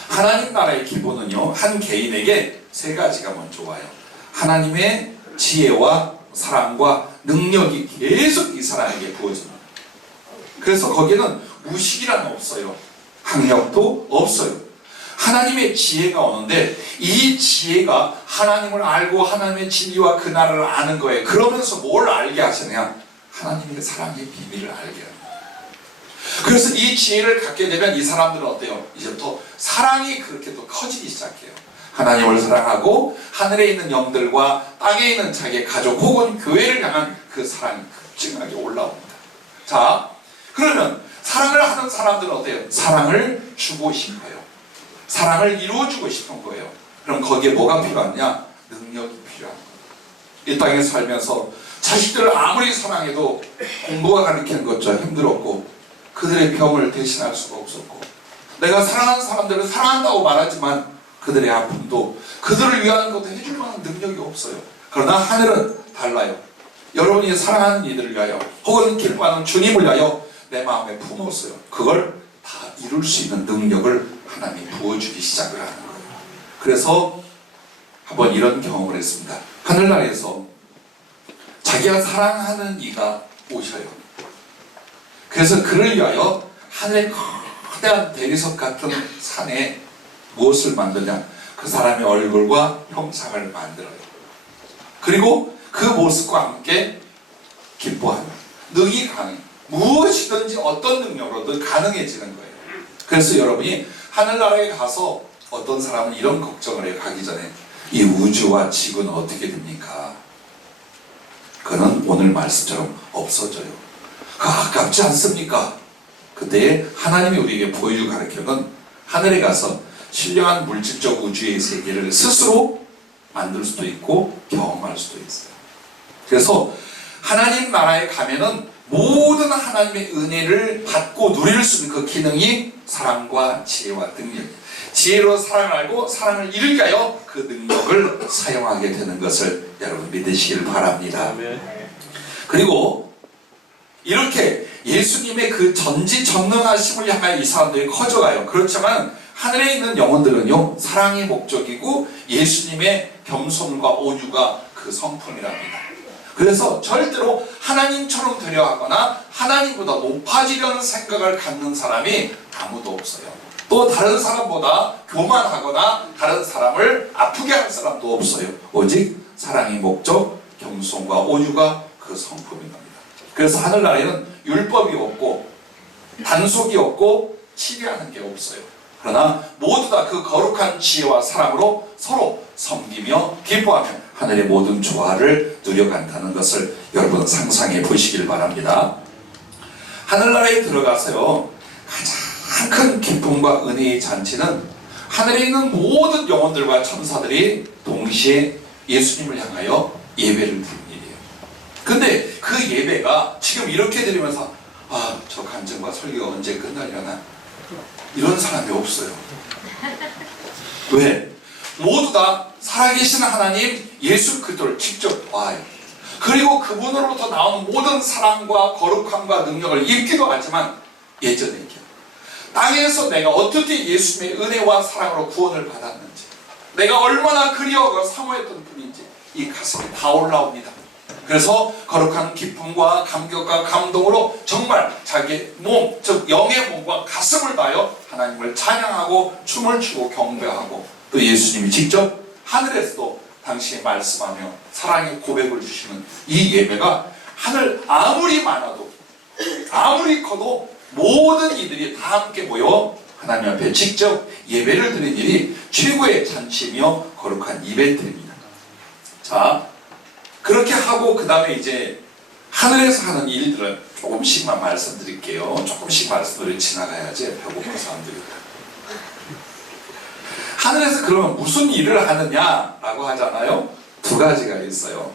하나님 나라의 기본은요, 한 개인에게 세 가지가 먼저 와요. 하나님의 지혜와 사랑과 능력이 계속 이 사람에게 부어집니다. 그래서 거기에는 무식이란 없어요. 학력도 없어요. 하나님의 지혜가 오는데 이 지혜가 하나님을 알고 하나님의 진리와 그 나라를 아는 거예요. 그러면서 뭘 알게 하시느냐? 하나님의 사랑의 비밀을 알게 합니다. 그래서 이 지혜를 갖게 되면 이 사람들은 어때요? 이제부터 사랑이 그렇게 또 커지기 시작해요. 하나님을 사랑하고 하늘에 있는 영들과 땅에 있는 자기의 가족 혹은 교회를 향한 그 사랑이 급증하게 올라옵니다. 자, 그러면 사랑을 하는 사람들은 어때요? 사랑을 주고 싶어요. 사랑을 이루어주고 싶은 거예요. 그럼 거기에 뭐가 필요하냐? 능력이 필요한 거예요. 이 땅에 살면서 자식들을 아무리 사랑해도 공부가 가르치는 것조차 힘들었고 그들의 병을 대신할 수가 없었고 내가 사랑하는 사람들을 사랑한다고 말하지만 그들의 아픔도 그들을 위하는 것도 해줄 만한 능력이 없어요. 그러나 하늘은 달라요. 여러분이 사랑하는 이들을 위하여 혹은 기뻐하는 주님을 위하여 내 마음에 품었어요. 그걸 다 이룰 수 있는 능력을 하나님이 부어주기 시작을 하는 거예요. 그래서 한번 이런 경험을 했습니다. 하늘나라에서 자기가 사랑하는 이가 오셔요. 그래서 그를 위하여 하늘의 거대한 대리석 같은 산에 무엇을 만드냐? 그 사람의 얼굴과 형상을 만들어요. 그리고 그 모습과 함께 기뻐하는 능히 가능, 무엇이든지 어떤 능력으로든 가능해지는 거예요. 그래서 여러분이 하늘나라에 가서 어떤 사람은 이런 걱정을 해요. 가기 전에 이 우주와 지구는 어떻게 됩니까? 그는 오늘 말씀처럼 없어져요. 그 아깝지 않습니까? 그때 하나님이 우리에게 보여줄 가르침은 하늘에 가서 신령한 물질적 우주의 세계를 스스로 만들 수도 있고 경험할 수도 있어요. 그래서 하나님 나라에 가면은 모든 하나님의 은혜를 받고 누릴 수 있는 그 기능이 사랑과 지혜와 능력, 지혜로 사랑을 알고 사랑을 이루기 위하여 그 능력을 사용하게 되는 것을 여러분 믿으시길 바랍니다. 그리고 이렇게 예수님의 그 전지전능하심을 향하여 이 사람들이 커져가요. 그렇지만 하늘에 있는 영혼들은요, 사랑이 목적이고 예수님의 겸손과 온유가 그 성품이랍니다. 그래서 절대로 하나님처럼 되려 하거나 하나님보다 높아지려는 생각을 갖는 사람이 아무도 없어요. 또 다른 사람보다 교만하거나 다른 사람을 아프게 할 사람도 없어요. 오직 사랑의 목적, 겸손과 온유가 그 성품인 겁니다. 그래서 하늘나라에는 율법이 없고 단속이 없고 치료하는 게 없어요. 그러나 모두 다 그 거룩한 지혜와 사랑으로 서로 섬기며 기뻐하며 하늘의 모든 조화를 누려간다는 것을 여러분 상상해 보시길 바랍니다. 하늘나라에 들어가서요, 가장 큰 기쁨과 은혜의 잔치는 하늘에 있는 모든 영혼들과 천사들이 동시에 예수님을 향하여 예배를 드립니다. 근데 그 예배가 지금 이렇게 드리면서 저 간증과 설교가 언제 끝나려나 이런 사람이 없어요. 왜? 모두 다 살아계신 하나님 예수 그리스도를 직접 봐요. 그리고 그분으로부터 나오는 모든 사랑과 거룩함과 능력을 입기도 하지만 예전에 땅에서 내가 어떻게 예수님의 은혜와 사랑으로 구원을 받았는지, 내가 얼마나 그리워하고 사모했던 분인지 이 가슴에 다 올라옵니다. 그래서 거룩한 기쁨과 감격과 감동으로 정말 자기 몸, 즉 영의 몸과 가슴을 다하여 하나님을 찬양하고 춤을 추고 경배하고, 또 예수님이 직접 하늘에서도 당시에 말씀하며 사랑의 고백을 주시는 이 예배가 하늘 아무리 많아도 아무리 커도 모든 이들이 다 함께 모여 하나님 앞에 직접 예배를 드리는 일이 최고의 잔치이며 거룩한 이벤트입니다. 자, 그렇게 하고 그 다음에 이제 하늘에서 하는 일들은 조금씩만 말씀드릴게요. 조금씩 말씀드리고 지나가야지 배고픈 사람들이. 하늘에서 그러면 무슨 일을 하느냐라고 하잖아요. 두 가지가 있어요.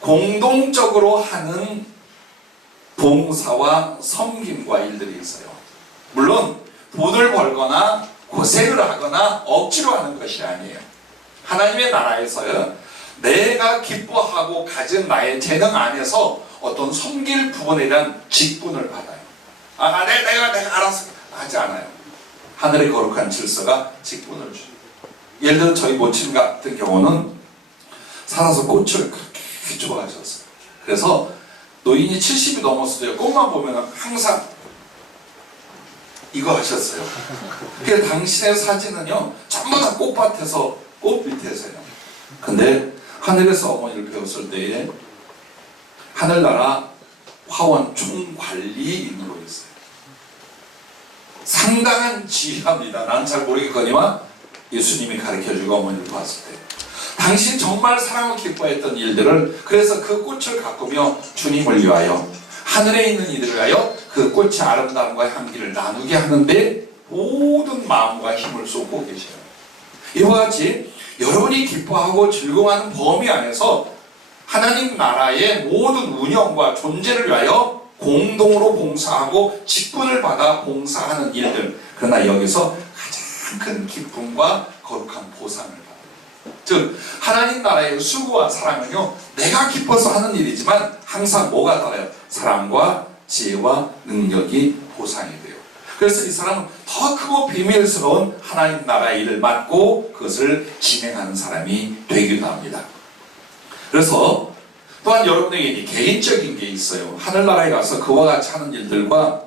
공동적으로 하는 봉사와 섬김과 일들이 있어요. 물론 돈을 벌거나 고생을 하거나 억지로 하는 것이 아니에요. 하나님의 나라에서요, 내가 기뻐하고 가진 나의 재능 안에서 어떤 섬길 부분에 대한 직분을 받아요. 내가 알아서 하지 않아요. 하늘의 거룩한 질서가 직분을 주죠. 예를 들어 저희 모친 같은 경우는 살아서 꽃을 그렇게 좋아하셨어요. 그래서 노인이 70이 넘었어요. 꽃만 보면 항상 이거 하셨어요. 그 당신의 사진은요, 전부 다 꽃밭에서 꽃 밑에서요. 근데 하늘에서 어머니를 배웠을 때에 하늘나라 화원 총관리인으로 있어요. 상당한 지혜합니다. 나는 잘 모르겠거니와 예수님이 가르쳐주고 어머니를 봤을 때 당신 정말 사랑을 기뻐했던 일들을, 그래서 그 꽃을 가꾸며 주님을 위하여, 하늘에 있는 이들을 위하여 그 꽃의 아름다움과 향기를 나누게 하는데 모든 마음과 힘을 쏟고 계셔요. 이와 같이 여러분이 기뻐하고 즐거워하는 범위 안에서 하나님 나라의 모든 운영과 존재를 위하여 공동으로 봉사하고 직분을 받아 봉사하는 일들, 그러나 여기서 가장 큰 기쁨과 거룩한 보상을 받아요. 즉 하나님 나라의 수고와 사랑은요, 내가 기뻐서 하는 일이지만 항상 뭐가 달라요? 사랑과 지혜와 능력이 보상이 돼요. 그래서 이 사람은 더 크고 비밀스러운 하나님 나라의 일을 맡고 그것을 진행하는 사람이 되기도 합니다. 그래서 또한 여러분에게 개인적인 게 있어요. 하늘나라에 가서 그와 같이 하는 일들과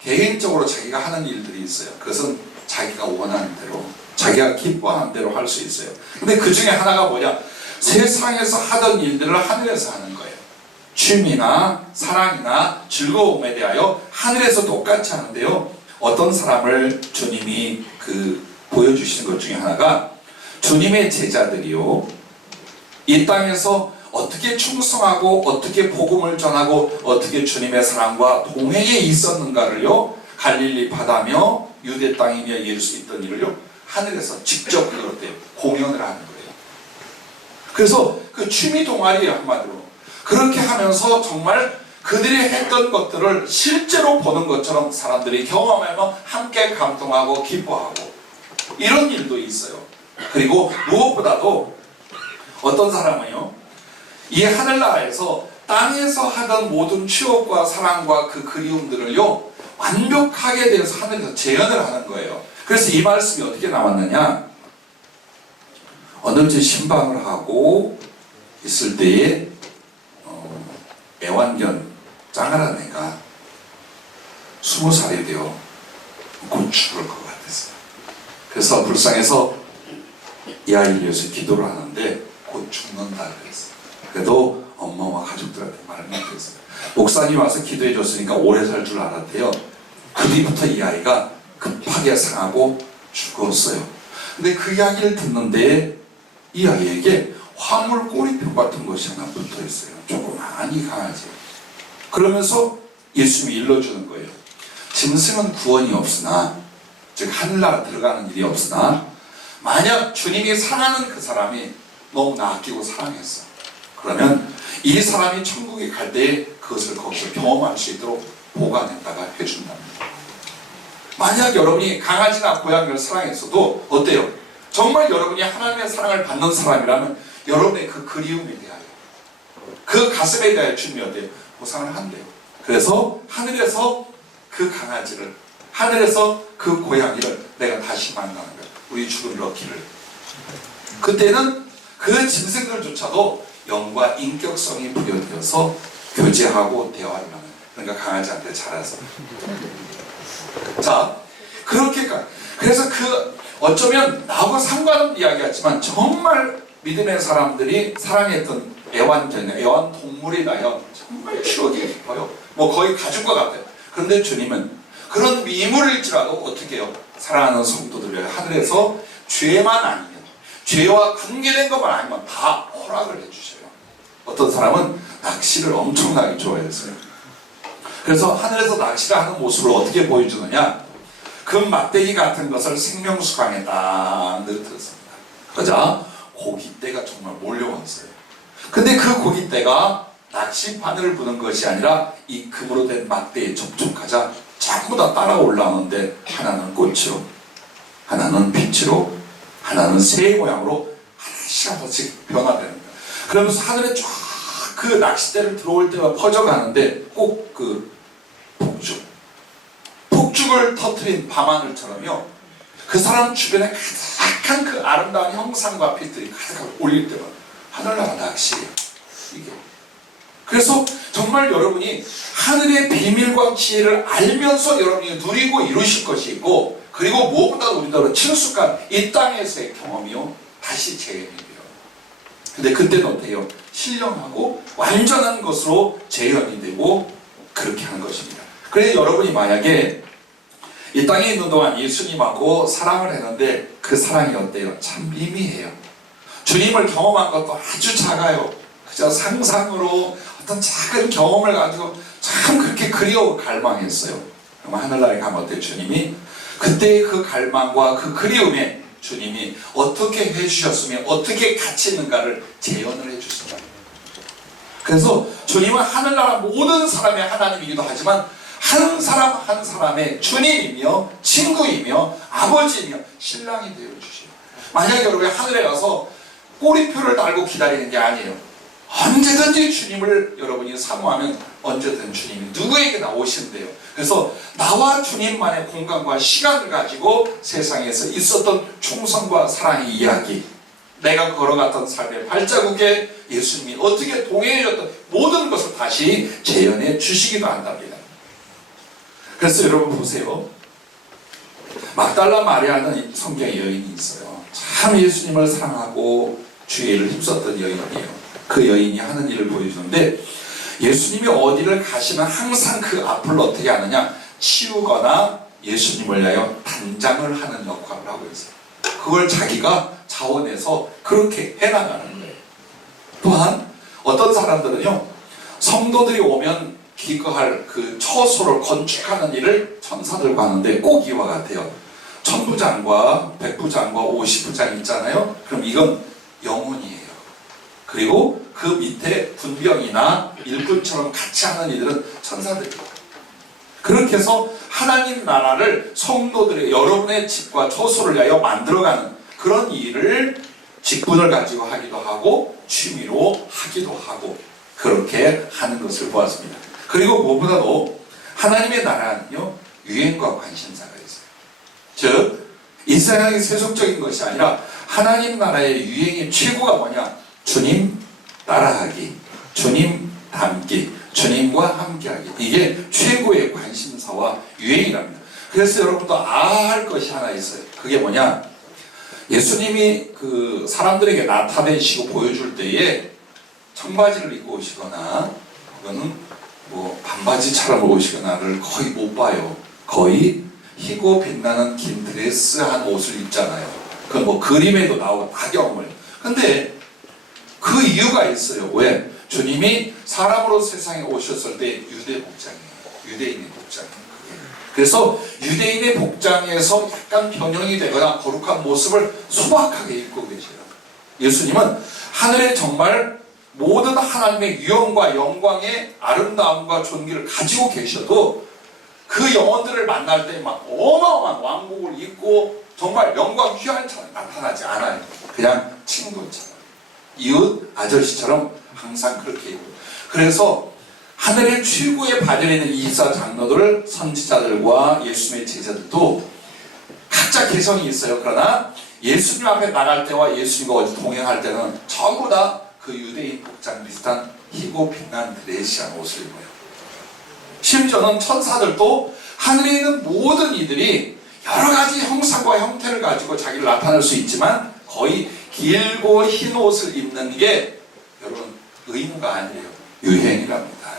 개인적으로 자기가 하는 일들이 있어요. 그것은 자기가 원하는 대로, 자기가 기뻐하는 대로 할 수 있어요. 근데 그 중에 하나가 뭐냐? 세상에서 하던 일들을 하늘에서 하는 거예요. 취미나 사랑이나 즐거움에 대하여 하늘에서 똑같이 하는데요. 어떤 사람을 주님이 보여주시는 것 중에 하나가 주님의 제자들이요, 이 땅에서 어떻게 충성하고 어떻게 복음을 전하고 어떻게 주님의 사랑과 동행에 있었는가를요, 갈릴리 바다며 유대 땅이며 이룰 수 있던 일을요, 하늘에서 직접 공연을 하는 거예요. 그래서 그 취미 동아리예요, 한마디로. 그렇게 하면서 정말 그들이 했던 것들을 실제로 보는 것처럼 사람들이 경험하며 함께 감동하고 기뻐하고 이런 일도 있어요. 그리고 무엇보다도 어떤 사람은요, 이 하늘나라에서 땅에서 하던 모든 추억과 사랑과 그 그리움들을요, 완벽하게 대해서 하늘에서 재현을 하는 거예요. 그래서 이 말씀이 어떻게 나왔느냐, 어느 때 신방을 하고 있을 때에 애완견 짱아란 애가 20살이 되어 곧 죽을 것 같았어요. 그래서 불쌍해서 이 아이를 위해서 기도를 하는데 곧 죽는다 그랬어요. 그래도 엄마와 가족들한테 말을 못했어요. 목사님 와서 기도해 줬으니까 오래 살 줄 알았대요. 그 뒤부터 이 아이가 급하게 상하고 죽었어요. 근데 그 이야기를 듣는데 이 아이에게 화물 꼬리표 같은 것이 하나 붙어 있어요. 조그마한 강아지. 그러면서 예수님이 일러주는 거예요. 짐승은 구원이 없으나, 즉 하늘나라 들어가는 일이 없으나, 만약 주님이 사랑하는 그 사람이 너무나 아끼고 사랑했어, 그러면 이 사람이 천국에 갈 때 그것을 거기서 경험할 수 있도록 보관했다가 해준답니다. 만약 여러분이 강아지나 고양이를 사랑했어도 어때요? 정말 여러분이 하나님의 사랑을 받는 사람이라면 여러분의 그 그리움에 대하여, 그 가슴에 대하여 주님이 어때요? 보상을 한대요. 그래서 하늘에서 그 강아지를, 하늘에서 그 고양이를 내가 다시 만나는 거예요. 우리 죽은 럭키를. 그때는 그 짐승들조차도 영과 인격성이 부여되어서 교제하고 대화를 하는, 그러니까 강아지한테 잘해서. 자, 그렇게까지. 그래서 어쩌면 나하고 상관없는 이야기였지만 정말 믿음의 사람들이 사랑했던 애완동물이 나요. 정말 추억이 깊어요. 뭐 거의 가족과 같아요. 그런데 주님은 그런 미물일지라도 어떻게 해요? 사랑하는 성도들을 하늘에서 죄만 아니면, 죄와 관계된 것만 아니면 다 허락을 해주셔요. 어떤 사람은 낚시를 엄청나게 좋아했어요. 그래서 하늘에서 낚시를 하는 모습을 어떻게 보여주느냐, 금막대기 같은 것을 생명수강에 딱 넣어들었습니다. 그러자 고깃대가 정말 몰려왔어요. 근데 그 고깃대가 낚시 바늘을 부는 것이 아니라 이 금으로 된 막대에 접촉하자 전부 다 따라 올라오는데, 하나는 꽃으로, 하나는 빛으로, 하나는 새 모양으로 하나씩 하나씩 변화되는 거예요. 그러면서 하늘에 쫙 그 낚싯대를 들어올 때마다 퍼져가는데 꼭 그 폭죽을 터뜨린 밤하늘처럼요, 그 사람 주변에 가득한 그 아름다운 형상과 빛들이 가득하게 올릴 때마다 하늘나라 낚시예요, 이게. 그래서 정말 여러분이 하늘의 비밀과 지혜를 알면서 여러분이 누리고 이루실 것이 있고, 그리고 무엇보다 우리들은 친숙한 이 땅에서의 경험이요, 다시 재현이 돼요. 근데 그때는 어때요? 신령하고 완전한 것으로 재현이 되고 그렇게 하는 것입니다. 그래서 여러분이 만약에 이 땅에 있는 동안 예수님하고 사랑을 했는데 그 사랑이 어때요? 참 미미해요. 주님을 경험한 것도 아주 작아요. 그저 상상으로 어떤 작은 경험을 가지고 참 그렇게 그리워 갈망했어요. 그럼 하늘나라에 가면 어때요? 주님이 그때의 그 갈망과 그 그리움에 주님이 어떻게 해주셨으며 어떻게 같이 있는가를 재현을 해주신다. 그래서 주님은 하늘나라 모든 사람의 하나님이기도 하지만 한 사람 한 사람의 주님이며 친구이며 아버지이며 신랑이 되어주시오. 만약에 여러분이 하늘에 가서 꼬리표를 달고 기다리는 게 아니에요. 언제든지 주님을 여러분이 사모하면 언제든 주님이 누구에게나 오신대요. 그래서 나와 주님만의 공간과 시간을 가지고 세상에서 있었던 충성과 사랑의 이야기, 내가 걸어갔던 삶의 발자국에 예수님이 어떻게 동행해줬던 모든 것을 다시 재현해 주시기도 한답니다. 그래서 여러분 보세요. 막달라 마리아는 성경에 여인이 있어요. 참 예수님을 사랑하고 주의를 힘썼던 여인이에요. 그 여인이 하는 일을 보여주는데 예수님이 어디를 가시면 항상 그 앞을 어떻게 하느냐, 치우거나 예수님을 위하여 단장을 하는 역할을 하고 있어요. 그걸 자기가 자원해서 그렇게 해나가는 거예요. 또한 어떤 사람들은요, 성도들이 오면 기거할 그 처소를 건축하는 일을 천사들과 하는데 꼭 이와 같아요. 천부장과 백부장과 50부장 있잖아요. 그럼 이건 영혼이에요. 그리고 그 밑에 군병이나 일꾼처럼 같이 하는 이들은 천사들이에요. 그렇게 해서 하나님 나라를 성도들의 여러분의 집과 처소를 위하여 만들어가는 그런 일을 직분을 가지고 하기도 하고 취미로 하기도 하고 그렇게 하는 것을 보았습니다. 그리고 무엇보다도 하나님의 나라는요, 유행과 관심사가 있어요. 즉 이 세상이 세속적인 것이 아니라 하나님 나라의 유행의 최고가 뭐냐, 주님 따라하기, 주님 닮기, 주님과 함께하기. 이게 최고의 관심사와 유행이랍니다. 그래서 여러분도 할 것이 하나 있어요. 그게 뭐냐, 예수님이 그 사람들에게 나타내시고 보여줄 때에 청바지를 입고 오시거나 그거는 뭐 반바지처럼 오시거나를 거의 못 봐요. 거의 희고 빛나는 긴 드레스한 옷을 입잖아요. 그건 뭐 그림에도 나오고 악영을. 근데 그 이유가 있어요. 왜? 주님이 사람으로 세상에 오셨을 때 유대 복장이에요. 유대인의 복장이에요. 그래서 유대인의 복장에서 약간 변형이 되거나 거룩한 모습을 소박하게 입고 계셔요. 예수님은 하늘에 정말 모든 하나님의 유형과 영광의 아름다움과 존귀를 가지고 계셔도 그 영혼들을 만날 때 막 어마어마한 왕복을 입고 정말 영광 휘황처럼 나타나지 않아요. 그냥 친구처럼, 이웃 아저씨처럼 항상 그렇게 입고. 그래서 하늘의 최고의 반열에 있는 이사 장로들, 선지자들과 예수님의 제자들도 각자 개성이 있어요. 그러나 예수님 앞에 나갈 때와 예수님과 어디 동행할 때는 전부 다 그 유대인 복장 비슷한 희고 빛난 드레시한 옷을 입어요. 심지어는 천사들도 하늘에 있는 모든 이들이 여러 가지 형상과 형태를 가지고 자기를 나타낼 수 있지만 거의 길고 흰 옷을 입는 게 여러분 의무가 아니에요. 유행이랍니다.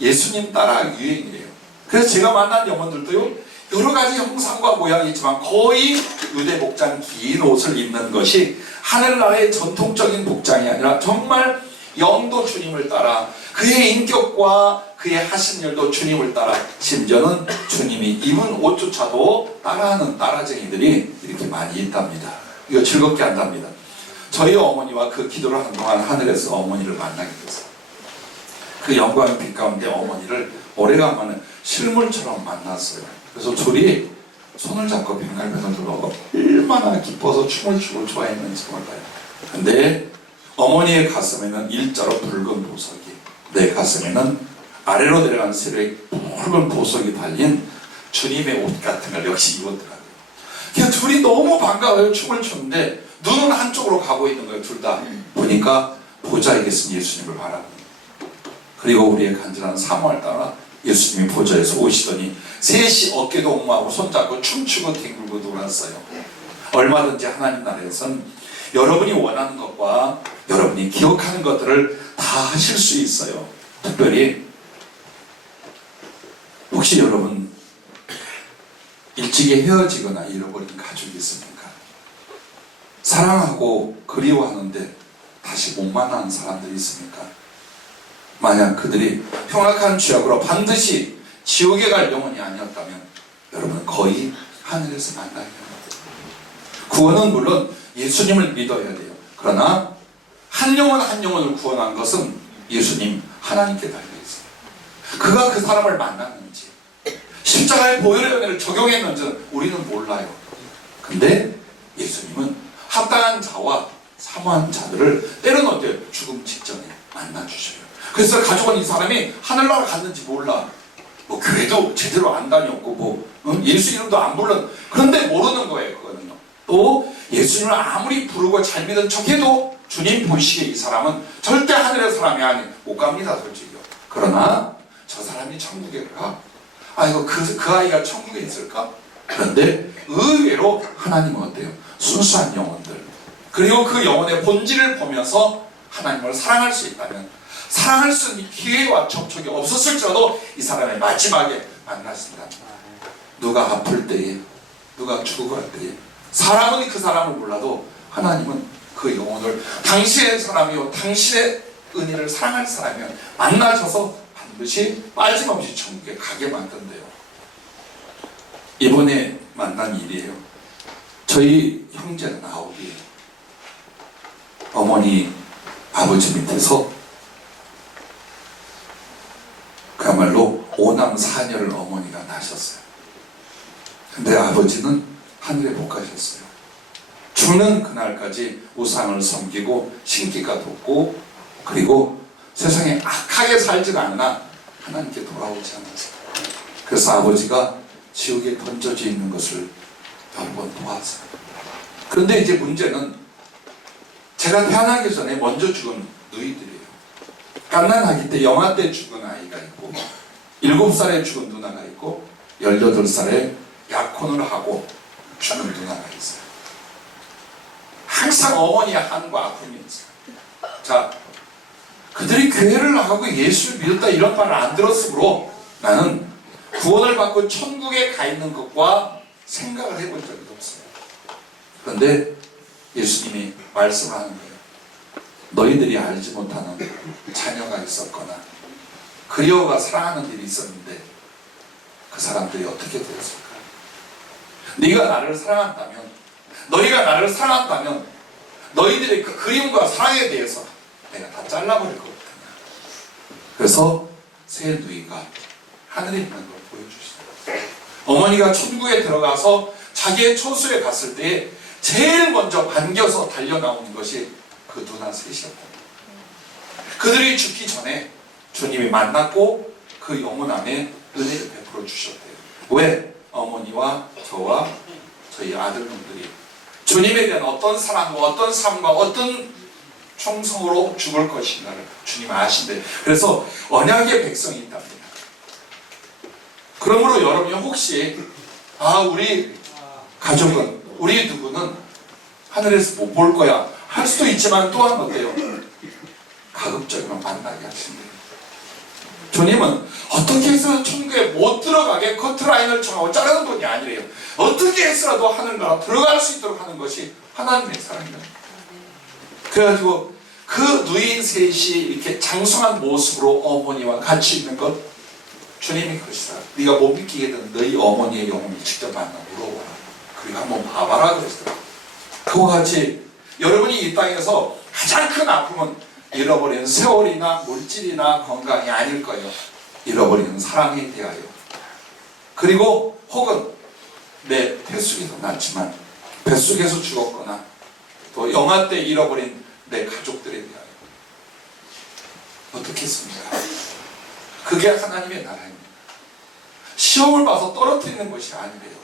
예수님 따라 유행이래요. 그래서 제가 만난 영혼들도요, 여러 가지 형상과 모양이 있지만 거의 유대 복장 긴 옷을 입는 것이 하늘나라의 전통적인 복장이 아니라 정말 영도 주님을 따라 그의 인격과 그의 하신 일도 주님을 따라 심지어는 주님이 입은 옷조차도 따라하는 따라쟁이들이 이렇게 많이 있답니다. 이거 즐겁게 한답니다. 저희 어머니와 그 기도를 하는 동안 하늘에서 어머니를 만나게 됐어요. 그 영광의 빛 가운데 어머니를 오래간만에 실물처럼 만났어요. 그래서 둘이 손을 잡고 뱅갈뱅갈 들어가고 얼마나 기뻐서 춤을 추고 좋아했는지 몰라요. 근데 어머니의 가슴에는 일자로 붉은 보석이, 내 가슴에는 아래로 내려간 세로에 붉은 보석이 달린 주님의 옷 같은 걸 역시 입었더라고요. 그냥 둘이 너무 반가워요. 춤을 추는데 눈은 한쪽으로 가고 있는 거예요. 둘 다. 보니까 보좌에 계신 예수님을 바라보는. 그리고 우리의 간절한 사모를 따라 예수님이 보좌에서 오시더니 셋이 어깨 동무하고 손잡고 춤추고 뒹굴고 놀았어요. 얼마든지 하나님 나라에선 여러분이 원하는 것과 여러분이 기억하는 것들을 다 하실 수 있어요. 특별히 혹시 여러분 일찍이 헤어지거나 잃어버린 가족이 있습니까? 사랑하고 그리워하는데 다시 못 만나는 사람들이 있습니까? 만약 그들이 흉악한 죄악으로 반드시 지옥에 갈 영혼이 아니었다면 여러분은 거의 하늘에서 만나야 합니다. 구원은 물론 예수님을 믿어야 돼요. 그러나 한 영혼 한 영혼을 구원한 것은 예수님 하나님께 달려있어요. 그가 그 사람을 만났는지 십자가의 보혈의 은혜를 적용했는지는 우리는 몰라요. 근데 예수님은 합당한 자와 사모한 자들을 때로는 어때요? 죽음 직전에 만나주셔요. 그래서 가족은 이 사람이 하늘나라 갔는지 몰라. 뭐 교회도 제대로 안 다녔고 뭐 예수 이름도 안 불렀. 그런데 모르는 거예요. 그거는요. 또 예수님을 아무리 부르고 잘 믿은 척해도 주님 보시기에 이 사람은 절대 하늘의 사람이 아니 못 갑니다. 솔직히요. 그러나 저 사람이 천국에 가. 아이고 그 아이가 천국에 있을까? 그런데 의외로 하나님은 어때요? 순수한 영혼들, 그리고 그 영혼의 본질을 보면서 하나님을 사랑할 수 있다면, 사랑할 수 있는 기회와 접촉이 없었을지라도 이 사람의 마지막에 만났습니다. 누가 아플 때에, 누가 죽어갈 때에, 사람은 그 사람을 몰라도 하나님은 그 영혼을 당신의 사람이요 당신의 은혜를 사랑할 사람이면 만나셔서 반드시 빠짐없이 천국에 가게 만든대요. 이번에 만난 일이에요. 저희 형제는 9이에요. 어머니, 아버지 밑에서 그야말로 5남 4녀를 어머니가 낳으셨어요. 근데 아버지는 하늘에 못 가셨어요. 죽는 그날까지 우상을 섬기고 신기가 돋고, 그리고 세상에 악하게 살지는 않으나 하나님께 돌아오지 않았어요. 그래서 아버지가 지옥에 던져져 있는 것을 여러 번 보았어요. 그런데 이제 문제는 제가 태어나기 전에 먼저 죽은 누이들이에요. 갓난아기 때 영아 때 죽은 아이가 있고, 7살에 죽은 누나가 있고, 18살에 약혼을 하고 죽은 누나가 있어요. 항상 어머니의 한과 아픔이 있어요. 자, 그들이 교회를 나가고 예수를 믿었다 이런 말을 안 들었으므로 나는 구원을 받고 천국에 가 있는 것과 생각을 해본 적이 없어요. 그런데 예수님이 말씀하는 거예요. 너희들이 알지 못하는 자녀가 있었거나 그리워가 사랑하는 일이 있었는데 그 사람들이 어떻게 되었을까? 네가 나를 사랑한다면, 너희가 나를 사랑한다면 너희들의 그 그리움과 사랑에 대해서 내가 다 잘라버릴 것 같아. 그래서 세 누이가 하늘에 있는 걸 보여주시다. 어머니가 천국에 들어가서 자기의 처소에 갔을 때 제일 먼저 반겨서 달려나오는 것이 그 누나 셋이었다. 그들이 죽기 전에 주님이 만났고 그 영혼 안에 은혜를 베풀어 주셨대요. 왜? 어머니와 저와 저희 아들놈들이 주님에 대한 어떤 사랑과 어떤 삶과 어떤 충성으로 죽을 것인가를 주님 아신대. 그래서 언약의 백성이 있답니다. 그러므로 여러분이 혹시 우리 가족은, 우리 누구는 하늘에서 못 볼 거야 할 수도 있지만, 또한 어때요? 가급적이면 만나게 하신대요. 주님은 어떻게 해서 천국에 못 들어가게 커트라인을 정하고 자르는 분이 아니래요. 어떻게 해서라도 하늘나라 들어갈 수 있도록 하는 것이 하나님의 사랑입니다. 그래가지고 그 누인 셋이 이렇게 장성한 모습으로 어머니와 같이 있는 것, 주님이 그러시더라. 네가 못 믿기게든 너희 어머니의 영혼을 직접 만나 물어봐라. 그리고 한번 봐봐라 그러시더라. 그와 같이 여러분이 이 땅에서 가장 큰 아픔은 잃어버린 세월이나 물질이나 건강이 아닐 거예요. 잃어버리는 사랑에 대하여, 그리고 혹은 내 뱃속에서 낳았지만 뱃속에서 죽었거나 또 영아 때 잃어버린 내 가족들에 대하여 어떻게 했습니까? 그게 하나님의 나라입니다. 시험을 봐서 떨어뜨리는 것이 아니래요.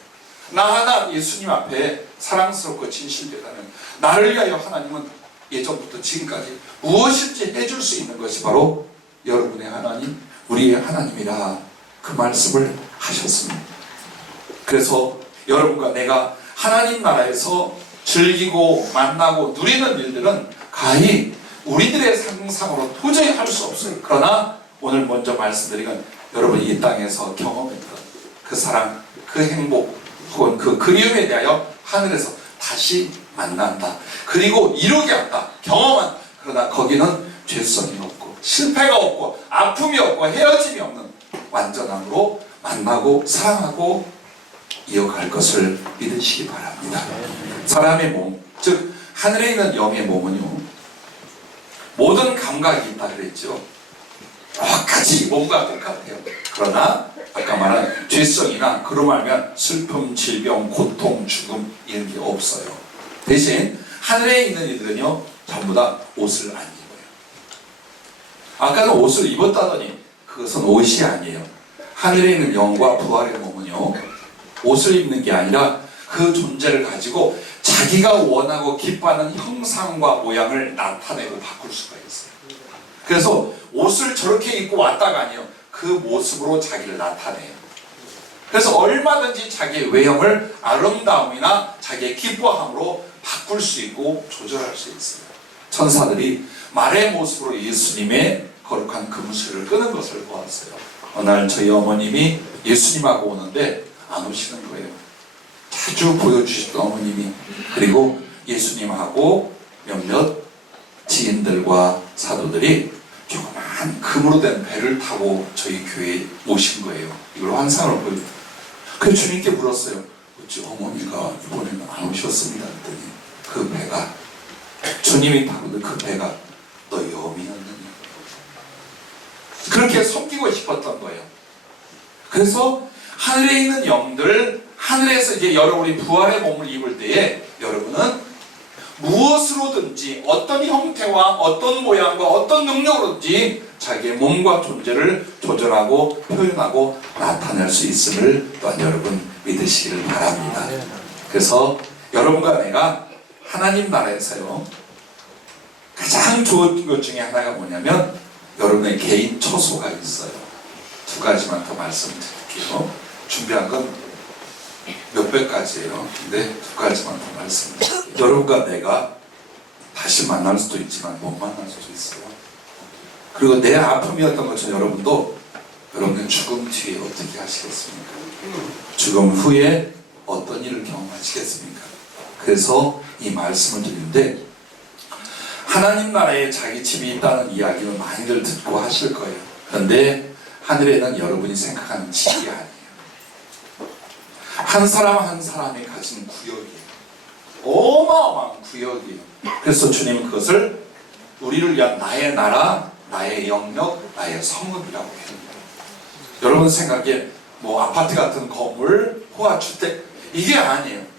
나 하나 예수님 앞에 사랑스럽고 진실되다면 나를 위하여 하나님은 예전부터 지금까지 무엇인지 해줄 수 있는 것이 바로 여러분의 하나님, 우리의 하나님이라 그 말씀을 하셨습니다. 그래서 여러분과 내가 하나님 나라에서 즐기고 만나고 누리는 일들은 가히 우리들의 상상으로 도저히 할 수 없어요. 그러나 오늘 먼저 말씀드린 건 여러분이 이 땅에서 경험했던 그 사랑, 그 행복, 혹은 그 그리움에 대하여 하늘에서 다시 만난다. 그리고 이루게 한다. 경험한, 그러나 거기는 죄성이 없고 실패가 없고 아픔이 없고 헤어짐이 없는 완전함으로 만나고 사랑하고 이어갈 것을 믿으시기 바랍니다. 사람의 몸, 즉 하늘에 있는 영의 몸은요, 모든 감각이 있다 그랬죠. 똑같이 몸과 똑같아요. 그러나 아까 말한 죄성이나 그로 말면 슬픔, 질병, 고통, 죽음 이런 게 없어요. 대신 하늘에 있는 이들은요 전부 다 옷을 안 입어요. 아까는 옷을 입었다더니 그것은 옷이 아니에요. 하늘에 있는 영과 부활의 몸은요 옷을 입는 게 아니라 그 존재를 가지고 자기가 원하고 기뻐하는 형상과 모양을 나타내고 바꿀 수가 있어요. 그래서 옷을 저렇게 입고 왔다가 아니에요. 그 모습으로 자기를 나타내요. 그래서 얼마든지 자기의 외형을 아름다움이나 자기의 기뻐함으로 바꿀 바꿀 수 있고 조절할 수 있어요. 천사들이 말의 모습으로 예수님의 거룩한 금수를 끄는 것을 보았어요. 어느 날 저희 어머님이 예수님하고 오는데 안 오시는 거예요. 자주 보여주시던 어머님이. 그리고 예수님하고 몇몇 지인들과 사도들이 조그만 금으로 된 배를 타고 저희 교회에 오신 거예요. 이걸 환상으로 보여요. 그래서 주님께 물었어요. 어찌 어머니가 이번에는 안 오셨습니다 했더니 그 배가, 주님이 타고 그 배가 너 여미였느냐. 그렇게 섬기고 싶었던 거예요. 그래서 하늘에 있는 영들, 하늘에서 이제 여러분이 부활의 몸을 입을 때에 여러분은 무엇으로든지 어떤 형태와 어떤 모양과 어떤 능력으로든지 자기의 몸과 존재를 조절하고 표현하고 나타낼 수 있음을 또한 여러분 믿으시기를 바랍니다. 그래서 여러분과 내가 하나님 나라에서요 가장 좋은 것 중에 하나가 뭐냐면 여러분의 개인 처소가 있어요. 두 가지만 더 말씀드릴게요. 준비한 건 몇백 가지예요. 근데 두 가지만 더 말씀드릴게요. 여러분과 내가 다시 만날 수도 있지만 못 만날 수도 있어요. 그리고 내 아픔이었던 것처럼 여러분도 여러분의 죽음 뒤에 어떻게 하시겠습니까? 죽음 후에 어떤 일을 경험하시겠습니까? 그래서 이 말씀을 드리는데 하나님 나라에 자기 집이 있다는 이야기는 많이들 듣고 하실 거예요. 그런데 하늘에는 여러분이 생각하는 집이 아니에요. 한 사람 한 사람이 가진 구역이에요. 어마어마한 구역이에요. 그래서 주님은 그것을 우리를 위한 나의 나라, 나의 영역, 나의 성읍이라고 합니다. 여러분 생각에 뭐 아파트 같은 건물, 호화주택 이게 아니에요.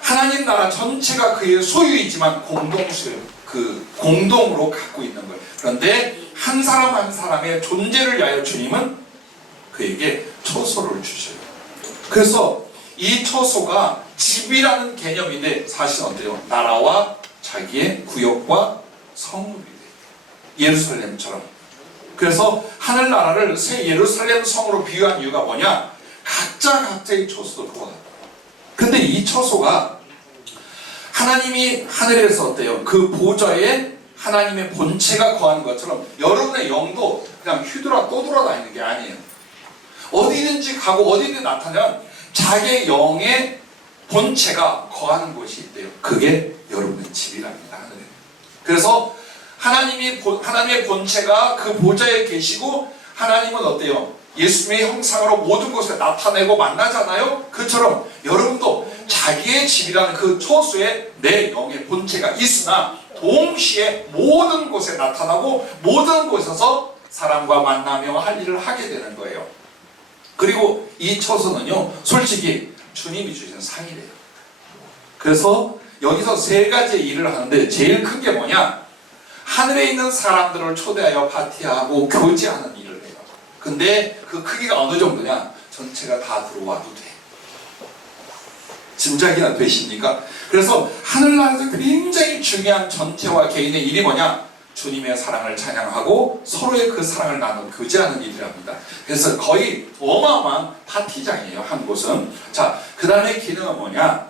하나님 나라 전체가 그의 소유이지만 공동소유, 그 공동으로 갖고 있는 거예요. 그런데 한 사람 한 사람의 존재를 위하여 주님은 그에게 처소를 주셔요. 그래서 이 처소가 집이라는 개념인데 사실 어때요? 나라와 자기의 구역과 성읍이 돼요. 예루살렘처럼. 그래서 하늘나라를 새 예루살렘 성으로 비유한 이유가 뭐냐? 각자의 처소도 보아요. 근데 이 처소가 하나님이 하늘에서 어때요? 그 보좌에 하나님의 본체가 거하는 것처럼 여러분의 영도 그냥 휘돌아 떠돌아다니는 게 아니에요. 어디든지 가고 어디든지 나타나면 자기의 영의 본체가 거하는 곳이 있대요. 그게 여러분의 집이랍니다. 하늘에. 그래서 하나님의 본체가 그 보좌에 계시고 하나님은 어때요? 예수님의 형상으로 모든 곳에 나타내고 만나잖아요. 그처럼 여러분도 자기의 집이라는 그 처소에 내 영의 본체가 있으나 동시에 모든 곳에 나타나고 모든 곳에서 사람과 만나며 할 일을 하게 되는 거예요. 그리고 이 처소는요 솔직히 주님이 주신 상이래요. 그래서 여기서 세 가지의 일을 하는데 제일 큰 게 뭐냐? 하늘에 있는 사람들을 초대하여 파티하고 교제하는 일을 해요. 근데 그 크기가 어느 정도냐? 전체가 다 들어와도 돼. 짐작이나 되십니까? 그래서 하늘나라에서 굉장히 중요한 전체와 개인의 일이 뭐냐? 주님의 사랑을 찬양하고 서로의 그 사랑을 나누고 교제하는 일이랍니다. 그래서 거의 어마어마한 파티장이에요. 한 곳은. 자, 그 다음에 기능은 뭐냐?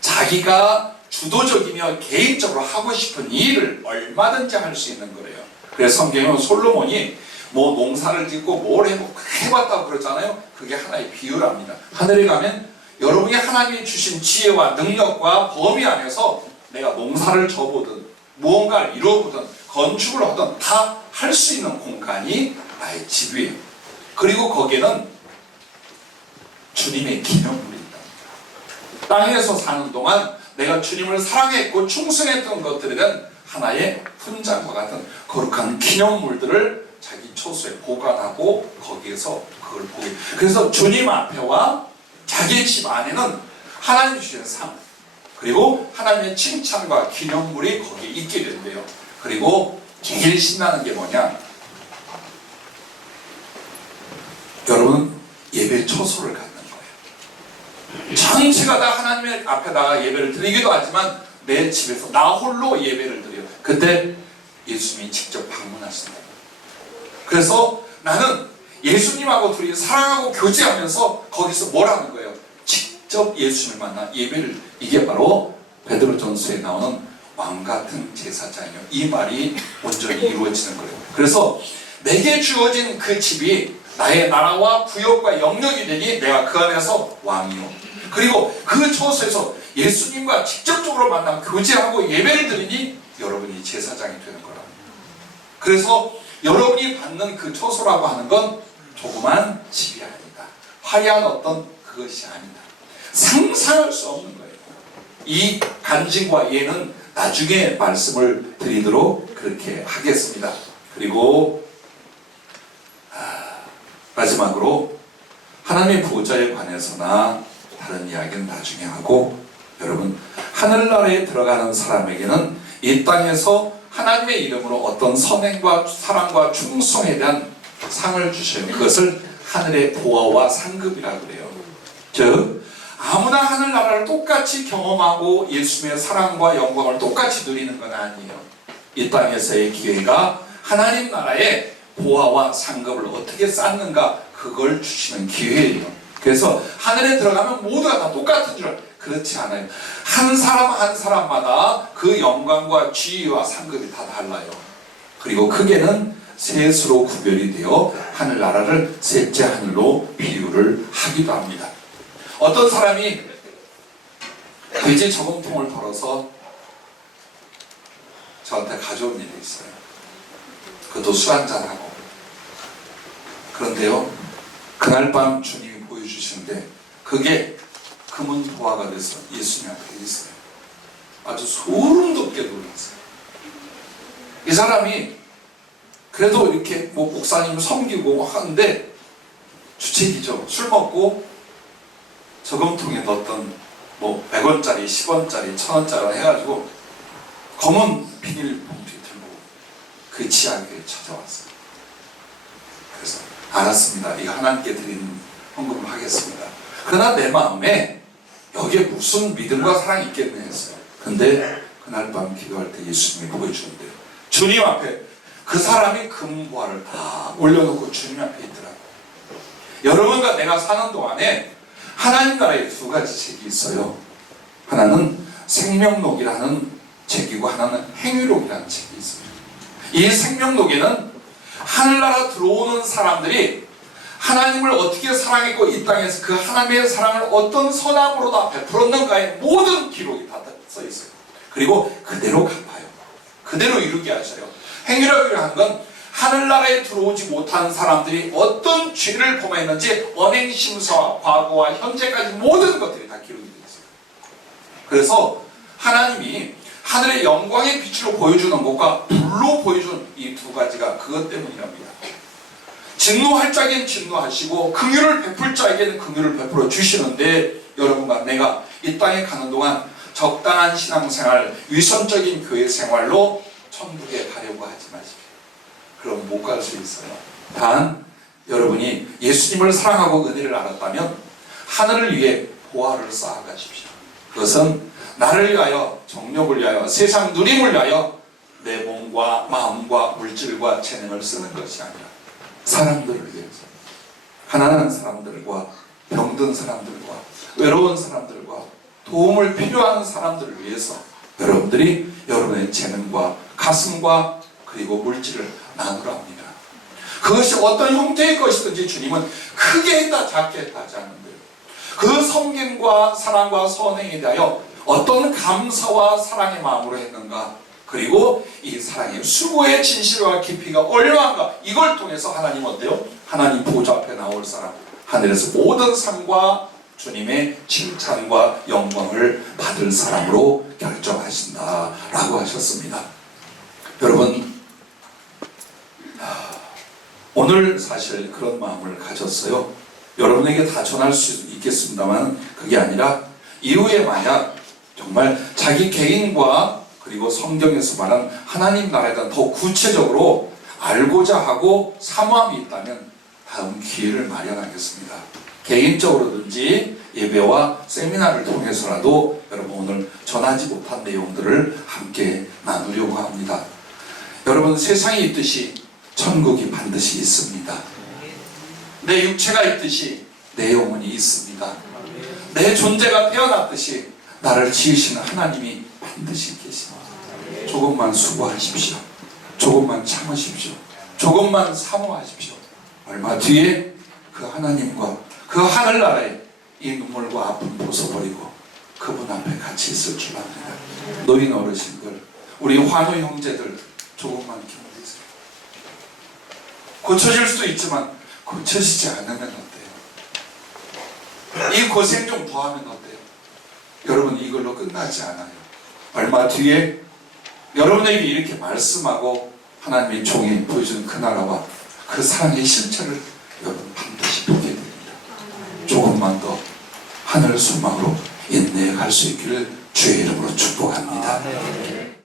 자기가 주도적이며 개인적으로 하고 싶은 일을 얼마든지 할 수 있는 거래요. 그래서 성경은 솔로몬이 뭐 농사를 짓고 뭘 해봤다고 그러잖아요. 그게 하나의 비유랍니다. 하늘에 가면 여러분이 하나님이 주신 지혜와 능력과 범위 안에서 내가 농사를 져보든 무언가를 이루어보든 건축을 하든 다 할 수 있는 공간이 나의 집이에요. 그리고 거기에는 주님의 기념물이 있다. 땅에서 사는 동안 내가 주님을 사랑했고 충성했던 것들에 대한 하나의 훈장과 같은 거룩한 기념물들을 자기 처소에 보관하고 거기에서 그걸 보게. 그래서 주님 앞에와 자기의 집 안에는 하나님 주신 상 그리고 하나님의 칭찬과 기념물이 거기에 있게 된대요. 그리고 제일 신나는 게 뭐냐? 여러분 예배 처소를 갖는 거예요. 전체가 다 하나님의 앞에다가 예배를 드리기도 하지만 내 집에서 나 홀로 예배를 드려요. 그때 예수님이 직접 방문하신다. 그래서 나는 예수님하고 둘이 사랑하고 교제하면서 거기서 뭘 하는 거예요? 직접 예수님을 만나 예배를, 이게 바로 베드로전서에 나오는 왕 같은 제사장이요, 이 말이 온전히 이루어지는 거예요. 그래서 내게 주어진 그 집이 나의 나라와 구역과 영역이 되니 내가 그 안에서 왕이요, 그리고 그 처소에서 예수님과 직접적으로 만나 교제하고 예배를 드리니 여러분이 제사장이 되는 거라. 그래서 여러분이 받는 그 처소라고 하는 건 조그만 집이 아니다, 화려한 어떤 그것이 아니다, 상상할 수 없는 거예요. 이 간증과 예는 나중에 말씀을 드리도록 그렇게 하겠습니다. 그리고 마지막으로 하나님의 보좌에 관해서나 다른 이야기는 나중에 하고, 여러분, 하늘나라에 들어가는 사람에게는 이 땅에서 하나님의 이름으로 어떤 선행과 사랑과 충성에 대한 상을 주셔요. 그것을 하늘의 보화와 상급이라고 그래요. 즉 아무나 하늘나라를 똑같이 경험하고 예수님의 사랑과 영광을 똑같이 누리는 건 아니에요. 이 땅에서의 기회가 하나님 나라의 보화와 상급을 어떻게 쌓는가, 그걸 주시는 기회예요. 그래서 하늘에 들어가면 모두가 다 똑같은 줄 알아요. 그렇지 않아요. 한 사람 한 사람마다 그 영광과 지위와 상급이 다 달라요. 그리고 크게는 셋으로 구별이 되어 하늘나라를 셋째 하늘로 비유를 하기도 합니다. 어떤 사람이 돼지 저금통을 벌어서 저한테 가져온 일이 있어요. 그것도 술 한잔하고. 그런데요, 그날 밤 주님이 보여주시는데 그게 금은 보화가 돼서 예수님 앞에 있어요. 아주 소름 돋게 놀랐어요. 이 사람이 그래도 이렇게 뭐 목사님을 섬기고 하는데 주책이죠. 술 먹고 저금통에 넣었던 뭐 100원짜리, 10원짜리, 1000원짜리 해가지고 검은 비닐 봉투에 들고 그 지하교회에 찾아왔어요. 그래서 알았습니다. 이거 하나님께 드리는 헌금을 하겠습니다. 그러나 내 마음에 여기에 무슨 믿음과 사랑이 있겠네 했어요. 근데 그날 밤 기도할 때 예수님이 보여주는데요, 주님 앞에 그 사람이 금보화를 다 올려놓고 주님 앞에 있더라고요. 여러분과 내가 사는 동안에 하나님 나라에 두 가지 책이 있어요. 하나는 생명록이라는 책이고 하나는 행위록이라는 책이 있어요. 이 생명록에는 하늘나라 들어오는 사람들이 하나님을 어떻게 사랑했고 이 땅에서 그 하나님의 사랑을 어떤 선함으로 다 베풀었는가의 모든 기록이 다 써 있어요. 그리고 그대로 갚아요. 그대로 이루게 하셔요. 행위록이라는 건 하늘나라에 들어오지 못한 사람들이 어떤 죄를 범했는지 언행 심사와 과거와 현재까지 모든 것들이 다 기록이 되어 있어요. 그래서 하나님이 하늘의 영광의 빛으로 보여주는 것과 불로 보여주는 이 두 가지가 그것 때문이랍니다. 진노할 자에게는 진노하시고 긍휼을 베풀 자에게는 긍휼을 베풀어 주시는데, 여러분과 내가 이 땅에 가는 동안 적당한 신앙생활, 위선적인 교회 생활로 천국에 가려고 하지 마십시오. 그럼 못 갈 수 있어요. 단 여러분이 예수님을 사랑하고 은혜를 알았다면 하늘을 위해 보화를 쌓아가십시오. 그것은 나를 위하여, 정욕을 위하여, 세상 누림을 위하여 내 몸과 마음과 물질과 재능을 쓰는 것이 아니라 사람들을 위해서, 가난한 사람들과 병든 사람들과 외로운 사람들과 도움을 필요한 사람들을 위해서 여러분들이 여러분의 재능과 가슴과 그리고 물질을 나누라 합니다. 그것이 어떤 형태의 것이든지 주님은 크게 했다 작게 했다 하지 않는데요, 그 섬김과 사랑과 선행에 대하여 어떤 감사와 사랑의 마음으로 했는가, 그리고 이 사랑의 수고의 진실과 깊이가 얼마인가, 이걸 통해서 하나님 어때요? 하나님 보좌 앞에 나올 사람, 하늘에서 모든 상과 주님의 칭찬과 영광을 받을 사람으로 결정하신다라고 하셨습니다. 여러분, 오늘 사실 그런 마음을 가졌어요. 여러분에게 다 전할 수 있겠습니다만 그게 아니라 이후에 만약 정말 자기 개인과 그리고 성경에서 말한 하나님 나라에 대한 더 구체적으로 알고자 하고 사모함이 있다면 다음 기회를 마련하겠습니다. 개인적으로든지 예배와 세미나를 통해서라도 여러분 오늘 전하지 못한 내용들을 함께 나누려고 합니다. 여러분, 세상이 있듯이 천국이 반드시 있습니다. 내 육체가 있듯이 내 영혼이 있습니다. 내 존재가 태어났듯이 나를 지으시는 하나님이 반드시 계십니다. 조금만 수고하십시오. 조금만 참으십시오. 조금만 사모하십시오. 얼마 뒤에 그 하나님과 그 하늘나라에 이 눈물과 아픔 벗어버리고 그분 앞에 같이 있을 줄 압니다. 노인 어르신들, 우리 환우 형제들 조금만 견디세요. 고쳐질 수도 있지만 고쳐지지 않으면 어때요? 이 고생 좀 더하면 어때요? 여러분, 이걸로 끝나지 않아요. 얼마 뒤에 여러분에게 이렇게 말씀하고 하나님의 종이 보여주는 그 나라와 그 사랑의 실체를 여러분 반드시 보게 됩니다. 조금만 더 하늘 소망으로 인내해 갈 수 있기를 주의 이름으로 축복합니다.